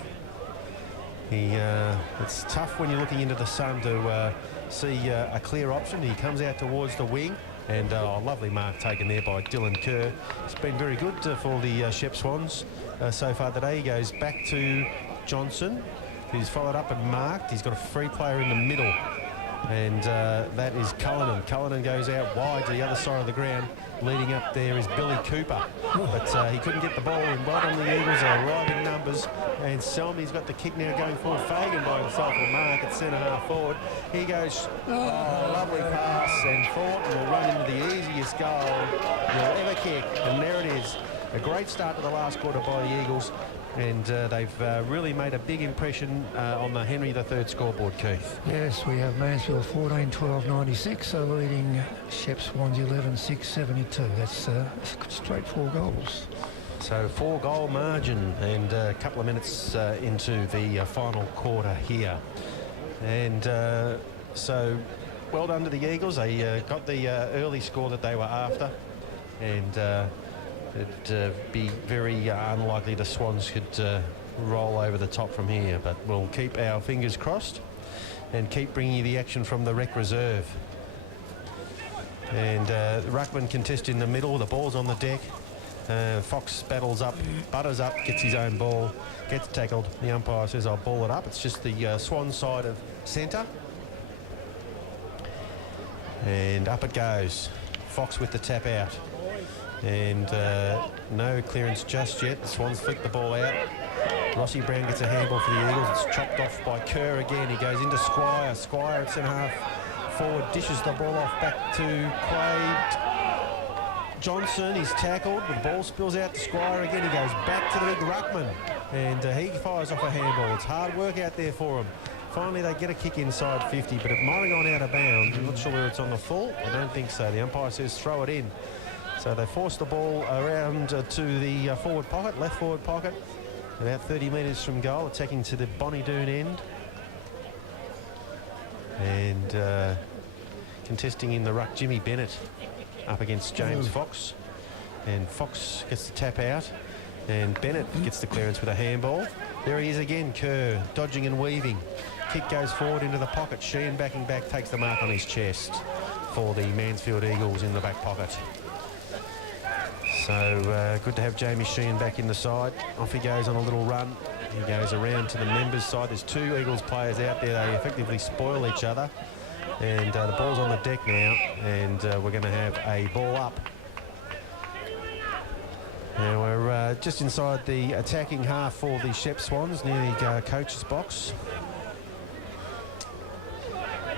It's tough when you're looking into the sun to see a clear option. He comes out towards the wing, and a lovely mark taken there by Dylan Kerr. It's been very good for the Shep Swans so far today. He goes back to Johnson, who's followed up and marked. He's got a free player in the middle, and that is Cullinan. Cullinan goes out wide to the other side of the ground. Leading up there is Billy Cooper, but he couldn't get the ball in. Right on the Eagles are right in numbers, and Selmy's got the kick now going forward. Fagan by himself will mark at centre half forward. He goes, lovely pass, and Thornton will run into the easiest goal you'll ever kick, and there it is. A great start to the last quarter by the Eagles, and they've really made a big impression on the Henry III scoreboard, Keith. Yes, we have Mansfield 14-12-96, so leading Shep Swans 11-6-72. That's straight 4 goals. So 4-goal margin, and a couple of minutes into the final quarter here. And so well done to the Eagles. They got the early score that they were after, and it'd be very unlikely the Swans could roll over the top from here, but we'll keep our fingers crossed and keep bringing you the action from the rec reserve. And Ruckman contest in the middle. The ball's on the deck. Fox battles up, butters up, gets his own ball, gets tackled. The umpire says, I'll ball it up. It's just the Swan side of centre. And up it goes. Fox with the tap out. And no clearance just yet. The Swans flick the ball out. Rossi Brown gets a handball for the Eagles. It's chopped off by Kerr again. He goes into Squire. Squire at centre half forward, dishes the ball off back to Quaid Johnson. He's tackled. The ball spills out to Squire again. He goes back to the big ruckman. And he fires off a handball. It's hard work out there for him. Finally, they get a kick inside 50, but it might have gone out of bounds. I'm not sure whether it's on the full. I don't think so. The umpire says throw it in. So they force the ball around to the forward pocket, left forward pocket, about 30 metres from goal, attacking to the Bonnie Doon end. And contesting in the ruck, Jimmy Bennett up against James Fox. And Fox gets the tap out, and Bennett gets the clearance with a handball. There he is again, Kerr, dodging and weaving. Kick goes forward into the pocket. Sheehan backing back, takes the mark on his chest for the Mansfield Eagles in the back pocket. So good to have Jamie Sheehan back in the side. Off he goes on a little run. He goes around to the members' side. There's two Eagles players out there. They effectively spoil each other. And the ball's on the deck now, and we're going to have a ball up. Now we're just inside the attacking half for the Shep Swans, near the coach's box.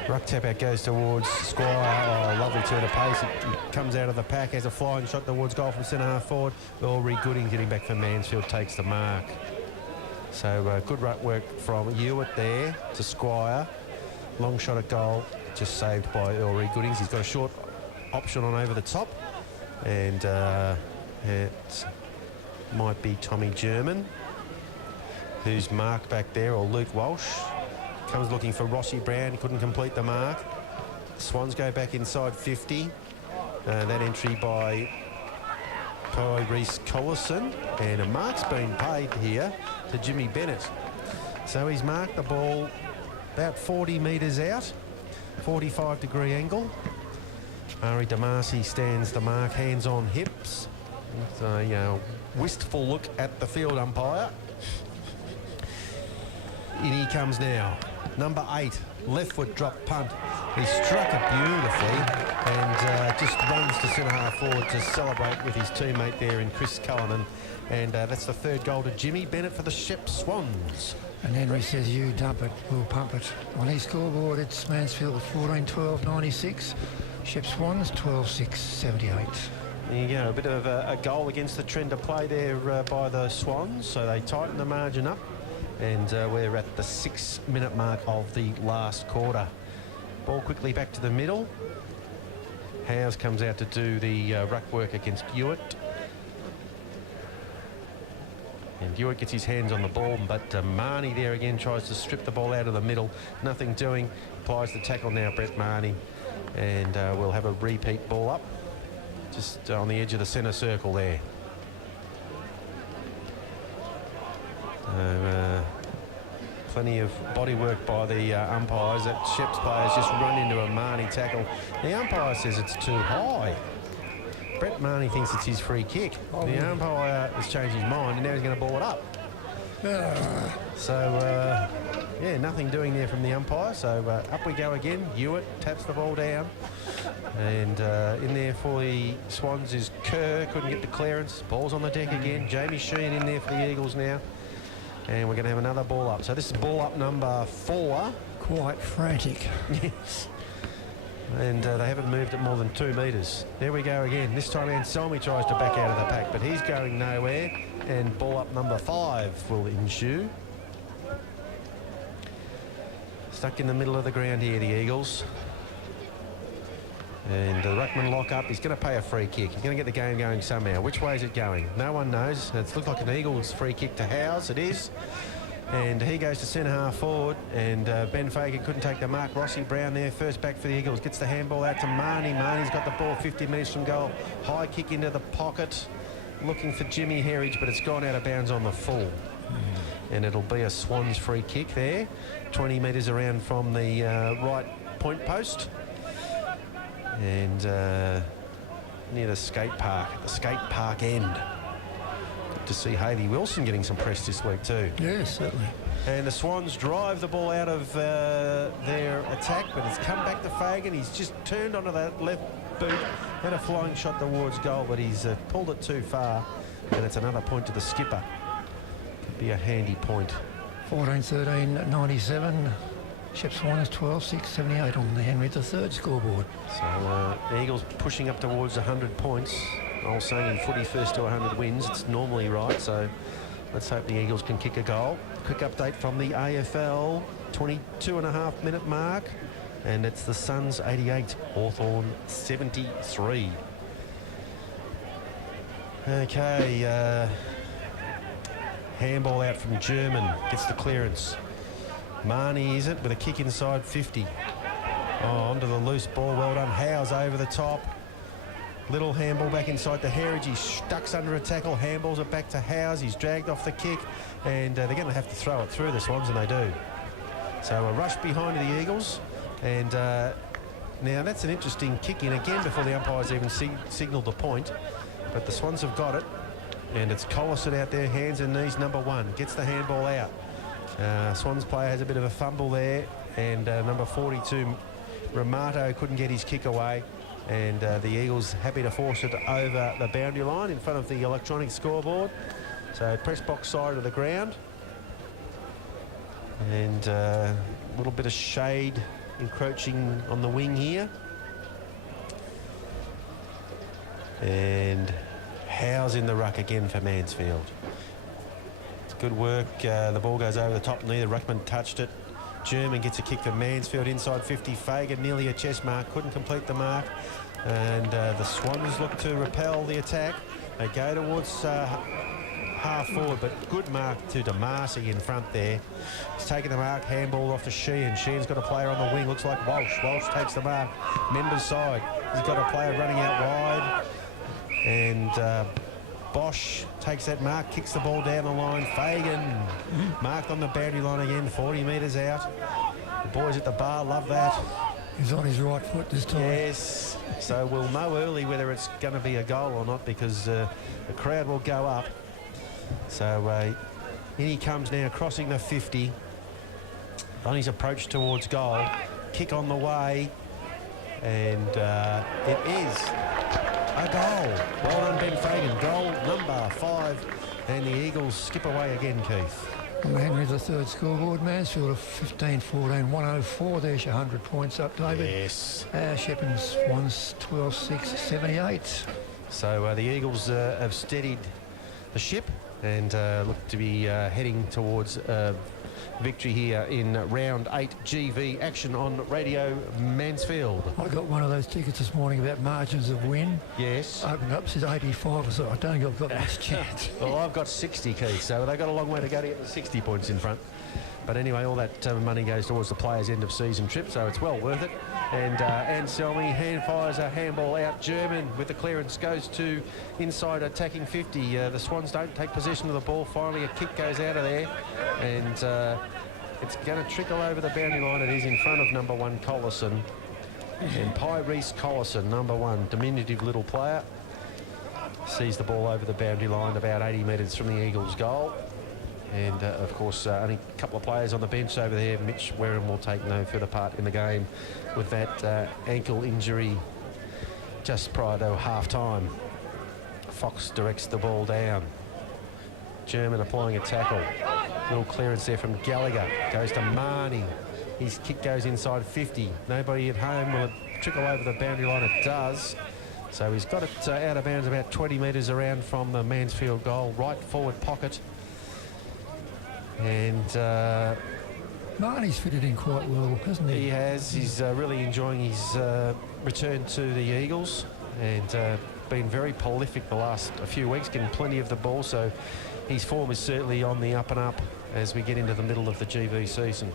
Ruck tap out goes towards Squire. Oh, lovely turn of pace. It comes out of the pack, has a flying shot towards goal from centre half forward. Ulrich Gooding getting back for Mansfield takes the mark. So good ruck work from Hewitt there to Squire. Long shot at goal, just saved by Ulrich Goodings. He's got a short option on over the top. And it might be Tommy German, who's marked back there, or Luke Walsh. Comes looking for Rossi Brown. He couldn't complete the mark. Swans go back inside 50. That entry by Reece Collison. And a mark's been paid here to Jimmy Bennett. So he's marked the ball about 40 metres out. 45-degree angle. Ari Damasi stands the mark, hands on hips. It's a wistful look at the field umpire. In he comes now. Number 8, left foot drop punt. He struck it beautifully and just runs to centre half forward to celebrate with his teammate there in Chris Cullinan. And that's the third goal to Jimmy Bennett for the Shep Swans. And Henry says, you dump it, we'll pump it. On his scoreboard, it's Mansfield 14-12-96. Shep Swans 12-6-78. There you go, a bit of a goal against the trend of play there by the Swans. So they tighten the margin up. And we're at the 6-minute mark of the last quarter. Ball quickly back to the middle. Howes comes out to do the ruck work against Hewitt. And Hewitt gets his hands on the ball, but Marnie there again tries to strip the ball out of the middle. Nothing doing. Applies the tackle now, Brett Marnie. And we'll have a repeat ball up. Just on the edge of the centre circle there. Plenty of body work by the umpires. That Shep's players just run into a Marnie tackle. The umpire says it's too high. Brett Marnie thinks it's his free kick. The umpire has changed his mind and now he's going to ball it up. So, yeah, nothing doing there from the umpire. So up we go again. Hewitt taps the ball down. And in there for the Swans is Kerr. Couldn't get the clearance. Ball's on the deck again. Jamie Sheehan in there for the Eagles now. And we're going to have another ball up. So this is ball up number 4. Quite frantic. Yes. And they haven't moved it more than 2 metres. There we go again. This time Anselmi tries to back out of the pack, but he's going nowhere. And ball up number 5 will ensue. Stuck in the middle of the ground here, the Eagles. And the ruckman lock up. He's going to pay a free kick. He's going to get the game going somehow. Which way is it going? No one knows. It's looked like an Eagles free kick to Howes. It is. And he goes to centre half forward. And Ben Fagan couldn't take the mark. Rossi Brown there, first back for the Eagles. Gets the handball out to Marnie. Marnie's got the ball 50 metres from goal. High kick into the pocket. Looking for Jimmy Herridge, but it's gone out of bounds on the full. And it'll be a Swans free kick there. 20 metres around from the right point post. And near the skate park, at the skate park end. Good to see Hayley Wilson getting some press this week too. Yes, certainly. And the Swans drive the ball out of their attack, but it's come back to Fagan. He's just turned onto that left boot Had a flying shot towards goal, but he's pulled it too far, and it's another point to the skipper. Could be a handy point. 14-13, 97. Shep Swans 12-6, 78 on the Henry III scoreboard. So Eagles pushing up towards 100 points. I was saying in footy, first to 100 wins. It's normally right, so let's hope the Eagles can kick a goal. Quick update from the AFL, 22.5-minute mark. And it's the Suns 88, Hawthorn 73. Okay, handball out from German, gets the clearance. Marnie is it with a kick inside 50. Oh, onto the loose ball, well done. Howes over the top. Little handball back inside to Herridge. He stucks under a tackle, handballs it back to Howes. He's dragged off the kick, and they're going to have to throw it through, the Swans, and they do. So a rush behind the Eagles. And now that's an interesting kick in again before the umpires even signalled the point. But the Swans have got it. And it's Collison out there, hands and knees, number 1. Gets the handball out. Swans player has a bit of a fumble there. And number 42, Ramato, couldn't get his kick away. And the Eagles happy to force it over the boundary line in front of the electronic scoreboard. So press box side of the ground. And a little bit of shade encroaching on the wing here. And Howes in the ruck again for Mansfield. It's good work. The ball goes over the top knee. The ruckman touched it. German gets a kick for Mansfield inside 50. Fagan nearly a chest mark. Couldn't complete the mark. And the Swans look to repel the attack. They go towards half forward, but good mark to Damasi in front there. He's taking the mark, handball off to Sheehan. Sheehan's got a player on the wing, looks like Walsh. Walsh takes the mark, Members side. He's got a player running out wide. And Bosch takes that mark, kicks the ball down the line. Fagan marked on the boundary line again, 40 metres out. The boys at the bar love that. He's on his right foot this time. Yes, so we'll know early whether it's going to be a goal or not, because the crowd will go up. So in he comes now, crossing the 50 on his approach towards goal. Kick on the way, and it is a goal. Well done, Ben Fagan. Goal number 5, and the Eagles skip away again, Keith. On the Henry III scoreboard, Mansfield of 15-14, 104. There's your 100 points up, David. Yes. Shepparton Swans 12-6, 78. So the Eagles have steadied the ship and look to be heading towards victory here in round 8 GV action on Radio Mansfield. I got one of those tickets this morning about margins of win. Yes. Opened up, says 85, so I don't think I've got much chance. Well, I've got 60, Keith, so they've got a long way to go to get the 60 points in front. But anyway, all that money goes towards the players' end of season trip, so it's well worth it. And Anselmi hand fires a handball out. German with the clearance goes to inside attacking 50. The Swans don't take possession of the ball. Finally, a kick goes out of there, and it's going to trickle over the boundary line. It is in front of number 1 Collison. And Reese Collison, number 1, diminutive little player, sees the ball over the boundary line about 80 metres from the Eagles' goal. And, of course, only a couple of players on the bench over there. Mitch Warren will take no further part in the game with that ankle injury just prior to half-time. Fox directs the ball down. German applying a tackle. Little clearance there from Gallagher. Goes to Marnie. His kick goes inside 50. Nobody at home. Will it trickle over the boundary line? It does. So he's got it out of bounds about 20 metres around from the Mansfield goal. Right forward pocket. And Marnie's fitted in quite well, hasn't he? He has. He's really enjoying his return to the Eagles, and been very prolific the last few weeks, getting plenty of the ball. So his form is certainly on the up and up as we get into the middle of the GV season.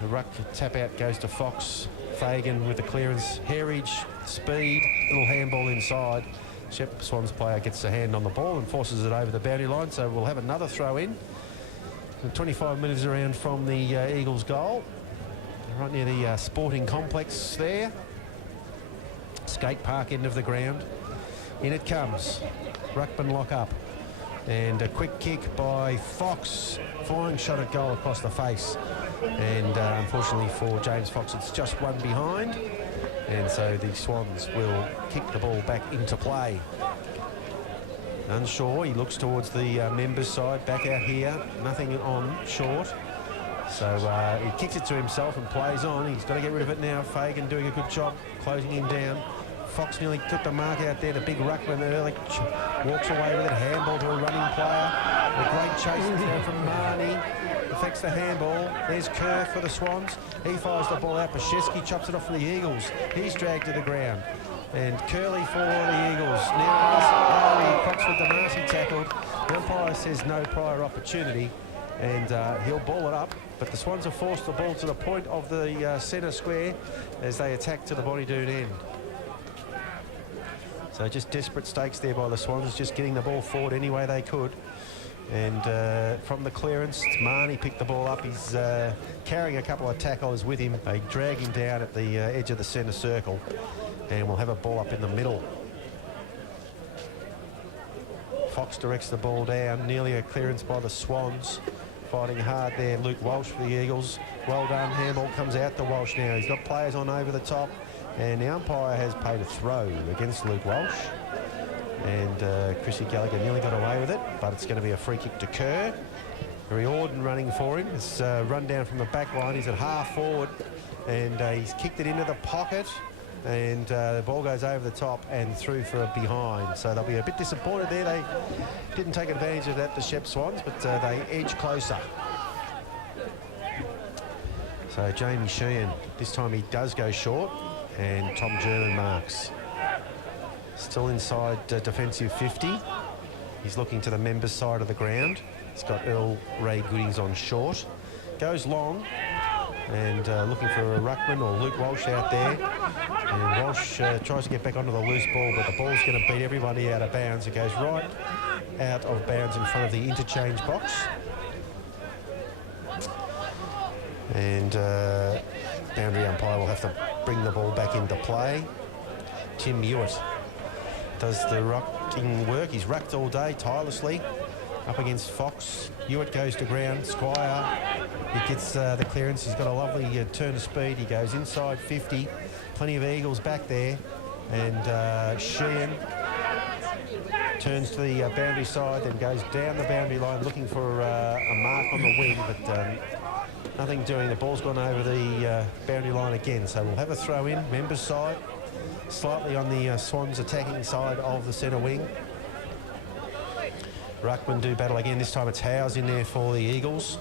The ruck tap out goes to Fox. Fagan with the clearance. Herridge, speed, little handball inside. Shep Swans player gets a hand on the ball and forces it over the boundary line, so we'll have another throw in. 25 metres around from the Eagles goal, right near the sporting complex there. Skate park end of the ground. In it comes. Ruckman lock up. And a quick kick by Fox. Flying shot at goal across the face. And unfortunately for James Fox, it's just one behind. And so the Swans will kick the ball back into play. Unsure, he looks towards the members' side, back out here, nothing on short. So he kicks it to himself and plays on. He's got to get rid of it now. Fagan doing a good job closing him down. Fox nearly took the mark out there. The big ruckman early walks away with it. Handball to a running player. A great chase down from Marnie. Affects the handball. There's Kerr for the Swans. He fires the ball out. Pashesky chops it off for the Eagles. He's dragged to the ground. And Curley for the Eagles. Now Croxford the Marcy tackled. The umpire says no prior opportunity. And he'll ball it up. But the Swans have forced the ball to the point of the centre square as they attack to the Bonnydoon end. So just desperate stakes there by the Swans, just getting the ball forward any way they could. And from the clearance, Marnie picked the ball up. He's carrying a couple of tacklers with him. They drag him down at the edge of the centre circle. And we'll have a ball up in the middle. Fox directs the ball down. Nearly a clearance by the Swans. Fighting hard there, Luke Walsh for the Eagles. Well done, handball comes out to Walsh now. He's got players on over the top. And the umpire has paid a throw against Luke Walsh. And Chrissy Gallagher nearly got away with it, but it's going to be a free kick to Kerr. Very Auden running for him. It's run down from the back line. He's at half forward, and he's kicked it into the pocket. And the ball goes over the top and through for a behind. So they'll be a bit disappointed there. They didn't take advantage of that, the Shep Swans, but they edge closer. So Jamie Sheehan, this time he does go short. And Tom German marks. Still inside defensive 50. He's looking to the members' side of the ground. He's got Earl Ray Goodings on short. Goes long and looking for a ruckman or Luke Walsh out there. And Walsh tries to get back onto the loose ball, but the ball's going to beat everybody out of bounds. It goes right out of bounds in front of the interchange box. And boundary umpire will have to bring the ball back into play. Tim Hewitt does the rucking work. He's rucked all day tirelessly up against Fox. Hewitt goes to ground. Squire, he gets the clearance. He's got a lovely turn of speed. He goes inside 50. Plenty of Eagles back there. And Sheehan turns to the boundary side, then goes down the boundary line looking for a mark on the wing, but nothing doing. The ball's gone over the boundary line again, so we'll have a throw in. Members' side, slightly on the Swans attacking side of the centre wing. Ruckman do battle again. This time it's Howes in there for the Eagles.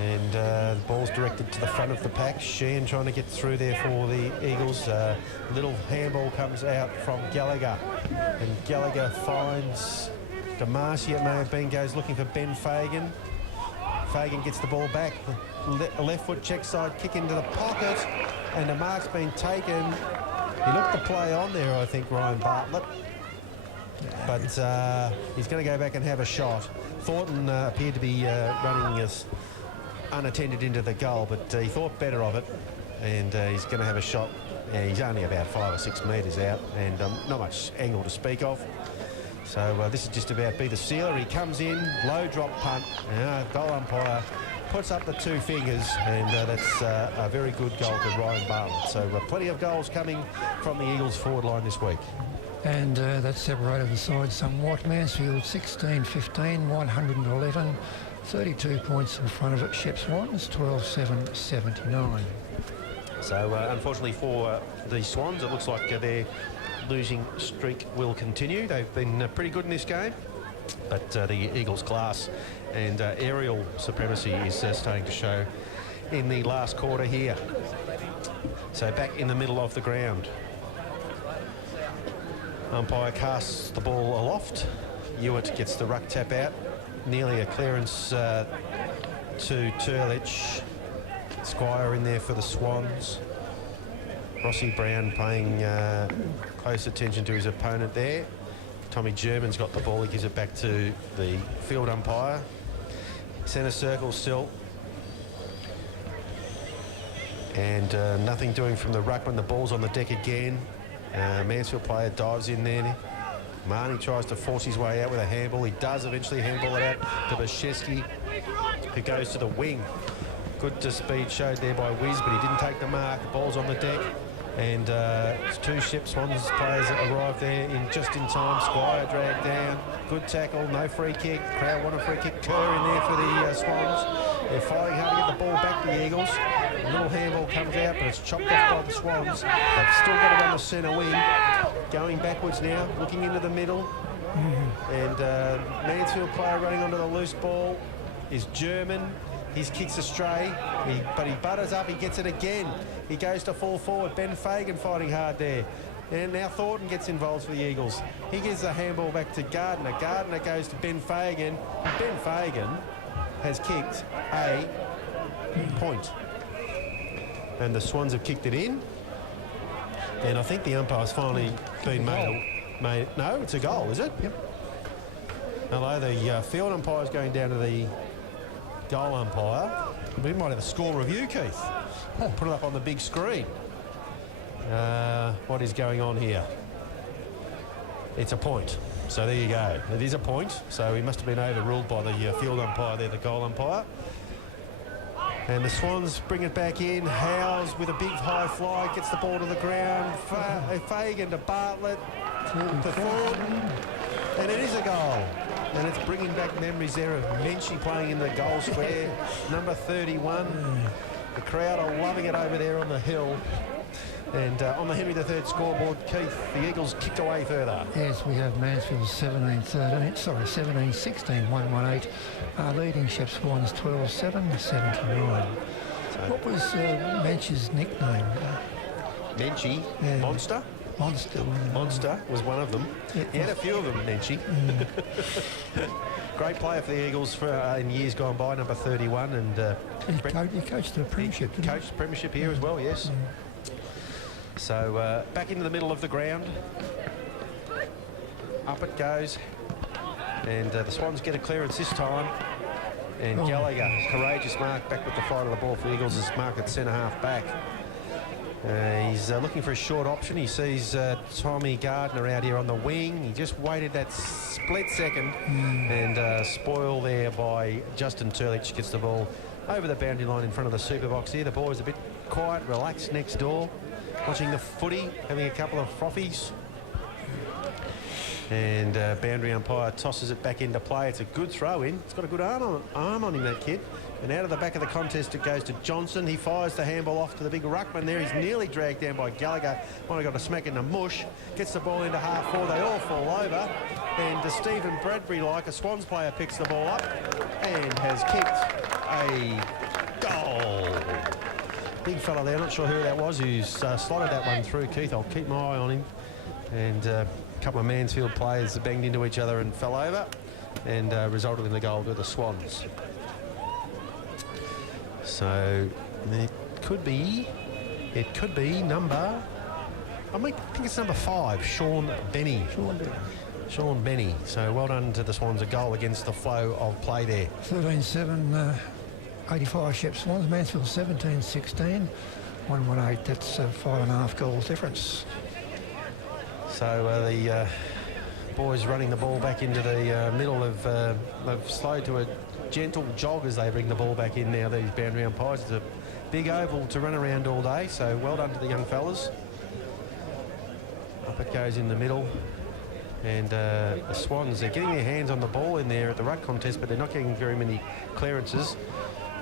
And the ball's directed to the front of the pack. Sheehan trying to get through there for the Eagles. Little handball comes out from Gallagher. And Gallagher finds DeMarcy, it may have been, goes looking for Ben Fagan. Fagan gets the ball back. Left foot check side kick into the pocket. And the mark's been taken. He looked the play on there, I think, Ryan Bartlett. But he's going to go back and have a shot. Thornton appeared to be running us unattended into the goal, but he thought better of it, and he's going to have a shot. He's only about 5 or 6 metres out, and not much angle to speak of. So this is just about be the sealer. He comes in, low drop punt, goal umpire puts up the 2 fingers, and that's a very good goal to Ryan Bartlett. So plenty of goals coming from the Eagles forward line this week. And that separated the sides somewhat. Mansfield 16-15, 111, 32 points in front of it. Shep Swans 12-7, 79. So unfortunately for the Swans, it looks like their losing streak will continue. They've been pretty good in this game, but the Eagles' class and aerial supremacy is starting to show in the last quarter here. So back in the middle of the ground. Umpire casts the ball aloft. Hewitt gets the ruck tap out. Nearly a clearance to Turlich. Squire in there for the Swans. Rossi Brown paying close attention to his opponent there. Tommy German's got the ball. He gives it back to the field umpire. Centre circle still. And nothing doing from the ruckman. The ball's on the deck again. Mansfield player dives in there. Marnie tries to force his way out with a handball. He does eventually handball it out to Bashesky, who goes to the wing. Good speed showed there by Wiz, but he didn't take the mark. The ball's on the deck. And two Swans players arrived there just in time. Squire dragged down. Good tackle, no free kick. Crowd want a free kick. Kerr in there for the Swans. They're fighting hard to get the ball back to the Eagles. A little handball comes out, but it's chopped off by the Swans. They've still got it on the centre wing. Going backwards now, looking into the middle. And Mansfield player running onto the loose ball is German. His kick's astray, but he butters up, he gets it again. He goes to fall forward. Ben Fagan fighting hard there. And now Thornton gets involved for the Eagles. He gives the handball back to Gardner. Gardner goes to Ben Fagan. Ben Fagan has kicked a point. And the Swans have kicked it in. And I think the umpire's finally been made. No, it's a goal, is it? Yep. Hello, the field umpire's going down to the goal umpire. We might have a score review, Keith. Put it up on the big screen. What is going on here? It's a point. So there you go. It is a point. So he must have been overruled by the field umpire there, the goal umpire. And the Swans bring it back in. Howes with a big high fly, gets the ball to the ground. Fagan to Bartlett, to Thornton. And it is a goal. And it's bringing back memories there of Menchie playing in the goal square, number 31. The crowd are loving it over there on the hill. And on the Henry III scoreboard, Keith, the Eagles kicked away further. Yes, we have Mansfield 17-16, 118, leading Swans 12-7, 79. What was Menchie's nickname? Menchie? Yeah. Monster? Monster was one of them. He had a few of them, Menchie. Great player for the Eagles in years gone by, number 31. And he coached the premiership, didn't he? Coached the premiership here as well, yes. So back into the middle of the ground. Up it goes. And the Swans get a clearance this time. And Gallagher, courageous mark, back with the flight of the ball for the Eagles, is marked at centre half back. He's looking for a short option. He sees Tommy Gardner out here on the wing. He just waited that split second and spoil there by Justin Turlich. Gets the ball over the boundary line in front of the super box here. The boys a bit quiet, relaxed next door, watching the footy, having a couple of frothies. And boundary umpire tosses it back into play. It's a good throw in. It's got a good arm on him, that kid. And out of the back of the contest it goes to Johnson. He fires the handball off to the big ruckman there. He's nearly dragged down by Gallagher. Might have got a smack in the mush. Gets the ball into half forward. They all fall over. And Stephen Bradbury, like a Swans player, picks the ball up and has kicked a goal. Big fella there. Not sure who that was who's slotted that one through, Keith. I'll keep my eye on him. And a couple of Mansfield players banged into each other and fell over and resulted in the goal to the Swans. So it could be number, I think it's number 5, Sean Benny. Sean Benny. So well done to the Swans, a goal against the flow of play there. 13-7, 85 Swans, Mansfield 17-16, 118. That's 5.5 goals difference. So the boys running the ball back into the middle of, they've slowed to a gentle jog as they bring the ball back in now, these boundary umpires. It's a big oval to run around all day, so well done to the young fellas. Up it goes in the middle. And the Swans, they're getting their hands on the ball in there at the ruck contest, but they're not getting very many clearances.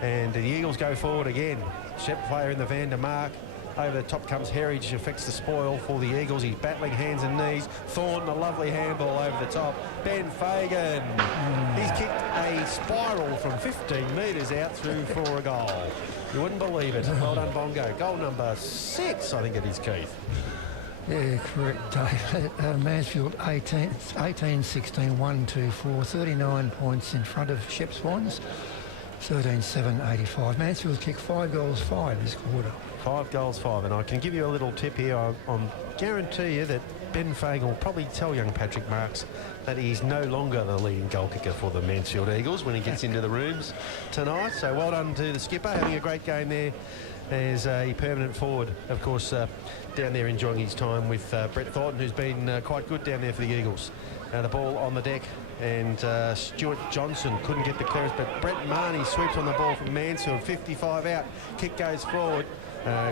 And the Eagles go forward again. Shep player in the van to mark. Over the top comes Herridge, affects the spoil for the Eagles. He's battling hands and knees. Thornton, a lovely handball over the top. Ben Fagan, he's kicked a spiral from 15 metres out through for a goal. You wouldn't believe it. Well done, Bongo. Goal number 6, I think it is, Keith. Yeah, correct, Dave. Mansfield 18-16, 1-2-4, 39 points in front of Swans. 13-7, 85. Mansfield kicked 5 goals, 5 this quarter. 5 goals, 5. And I can give you a little tip here. I guarantee you that Ben Fagan will probably tell young Patrick Marks that he's no longer the leading goal kicker for the Mansfield Eagles when he gets into the rooms tonight. So well done to the skipper, having a great game there as a permanent forward. Of course, down there enjoying his time with Brett Thornton, who's been quite good down there for the Eagles. Now the ball on the deck, and Stuart Johnson couldn't get the clearance, but Brett Marnie sweeps on the ball from Mansfield, 55 out. Kick goes forward.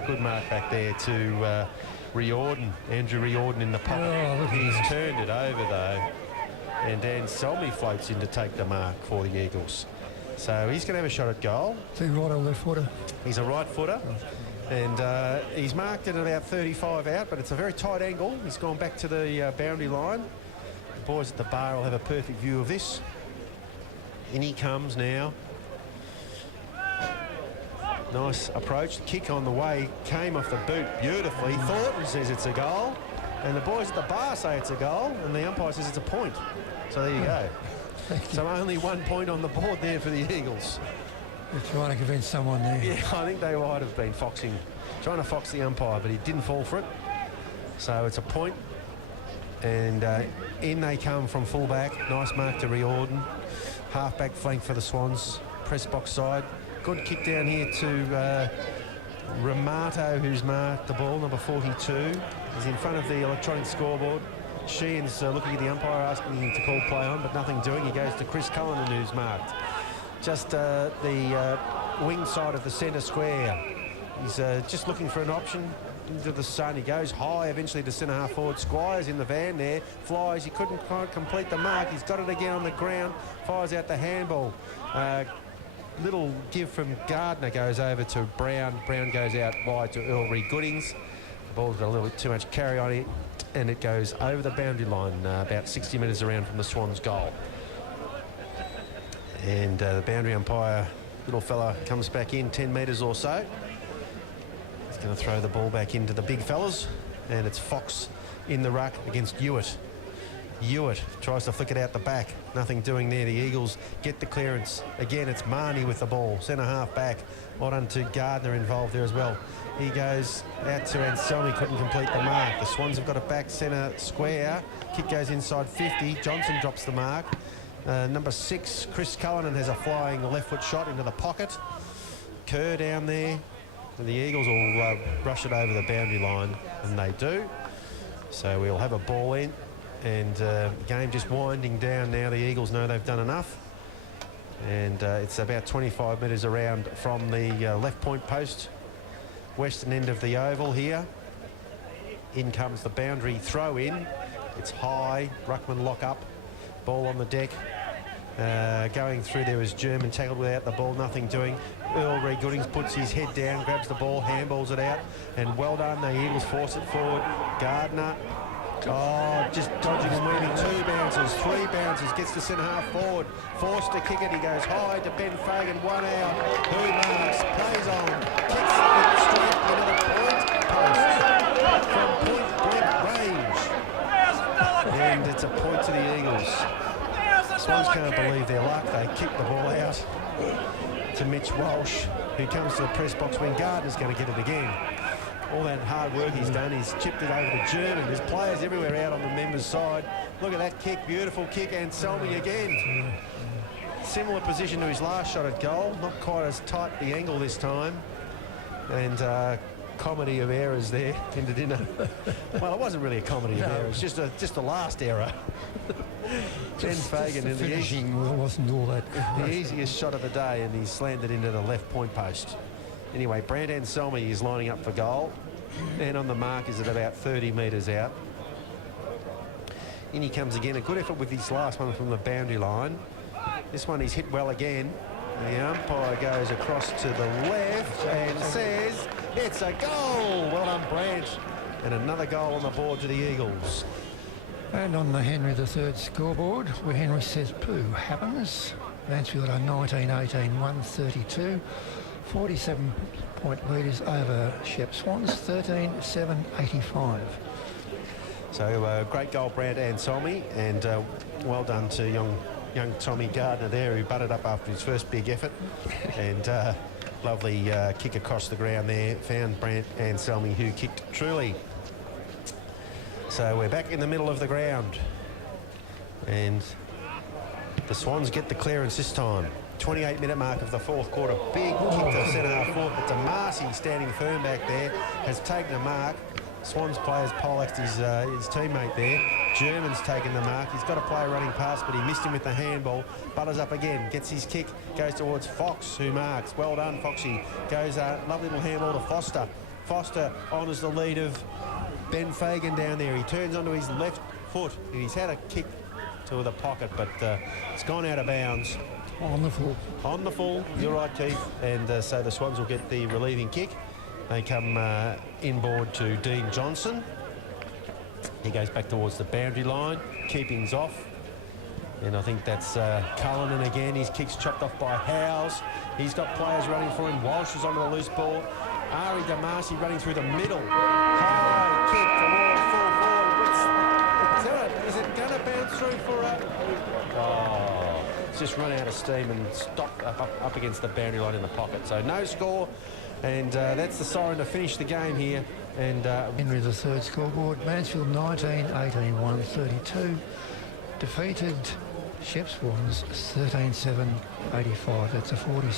Good mark back there to Riordan, Andrew Riordan in the pocket. Oh, look at He's that. turned it over though, and Dan Selmy floats in to take the mark for the Eagles. So he's going to have a shot at goal. Is he right or left footer? He's a right footer, and he's marked it at about 35 out, but it's a very tight angle. He's gone back to the boundary line. The boys at the bar will have a perfect view of this. In he comes now. Nice approach. The kick on the way came off the boot beautifully. Thornton says it's a goal, and the boys at the bar say it's a goal, and the umpire says it's a point. So there you go. So only 1 point on the board there for the Eagles. They're trying to convince someone there. Yeah, I think they might have been trying to fox the umpire, but he didn't fall for it. So it's a point. And in they come from fullback. Nice mark to Riordan. Halfback flank for the Swans. Press box side. Good kick down here to Ramato, who's marked the ball, number 42. He's in front of the electronic scoreboard. Sheehan's looking at the umpire, asking him to call play on, but nothing doing. He goes to Chris Cullinan, who's marked. Just the wing side of the centre square. He's just looking for an option into the sun. He goes high eventually to centre half forward. Squire's in the van there. Flies. He couldn't quite complete the mark. He's got it again on the ground. Fires out the handball. Little give from Gardner goes over to Brown. Brown goes out wide to Earl Reid Goodings. The ball's got a little bit too much carry on it, and it goes over the boundary line about 60 metres around from the Swans' goal. And the boundary umpire, little fella, comes back in 10 metres or so. He's going to throw the ball back into the big fellas, and it's Fox in the ruck against Hewitt. Hewitt tries to flick it out the back. Nothing doing there. The Eagles get the clearance. Again, it's Marnie with the ball. Centre half back. Well done to Gardner involved there as well. He goes out to Anselmi, couldn't complete the mark. The Swans have got it back centre square. Kick goes inside 50. Johnson drops the mark. Number 6, Chris Cullinan, has a flying left foot shot into the pocket. Kerr down there. And the Eagles will rush it over the boundary line, and they do. So we'll have a ball in. And game just winding down now. The Eagles know they've done enough. And it's about 25 metres around from the left point post. Western end of the oval here. In comes the boundary throw in. It's high. Ruckman lock up. Ball on the deck. Going through there is German, tackled without the ball, nothing doing. Earl Reid Goodings puts his head down, grabs the ball, handballs it out, and well done. The Eagles force it forward. Gardner. Oh, just dodging and weaving. 2 bounces, 3 bounces, gets to centre half forward. Forced to kick it, he goes high to Ben Fagan, 1 out. Who marks, plays on, kicks it straight into the point post from point blank range. And it's a point to the Eagles. Swans can't believe their luck. They kick the ball out to Mitch Walsh, who comes to the press box when Gardner's going to get it again. All that hard work he's done, he's chipped it over to German. There's players everywhere out on the members' side. Look at that kick, beautiful kick, and Selmy again. Similar position to his last shot at goal, not quite as tight the angle this time. And comedy of errors there into dinner. Well, it wasn't really a comedy of errors, just the last error. Ben Fagan in the finishing wasn't all that the easiest shot of the day, and he slammed it into the left point post. Anyway, Brandon Selmy is lining up for goal, and on the mark is at about 30 metres out. In he comes again. A good effort with his last one from the boundary line. This one he's hit well again. The umpire goes across to the left and says it's a goal. Well done, Brant. And another goal on the board to the Eagles. And on the Henry III scoreboard, where Henry says poo happens, Mansfield are 19-18, 132. 47-point leaders over Shep Swans, 13-7-85. So great goal, Brad Anselmi, and well done to young Tommy Gardner there, who butted up after his first big effort. And lovely kick across the ground there. Found Brant Anselmi, who kicked truly. So we're back in the middle of the ground. And the Swans get the clearance this time. 28-minute mark of the fourth quarter. Big kick to centre half forward, but Damasi standing firm back there has taken a mark. Swans players poleaxed his teammate there. German's taken the mark. He's got a player running past, but he missed him with the handball. Butters up again, gets his kick, goes towards Fox, who marks. Well done, Foxy. Goes a lovely little handball to Foster. Foster honours the lead of Ben Fagan down there. He turns onto his left foot, and he's had a kick to the pocket, but it's gone out of bounds. On the full. On the full, you're right, Keith. And so the Swans will get the relieving kick. They come inboard to Dean Johnson. He goes back towards the boundary line. Keeping's off. And I think that's Cullinan again. His kick's chopped off by Howes. He's got players running for him. Walsh is onto the loose ball. Ari Damasi running through the middle. High kick towards full forward. Is it going to bounce through for a... Oh, it's just run out of steam and stopped up against the boundary line in the pocket. So no score. And that's the siren to finish the game here. And Henry the third scoreboard. Mansfield 19, 18, 1, 32. Defeated Swans 13-7, 85. That's a 47.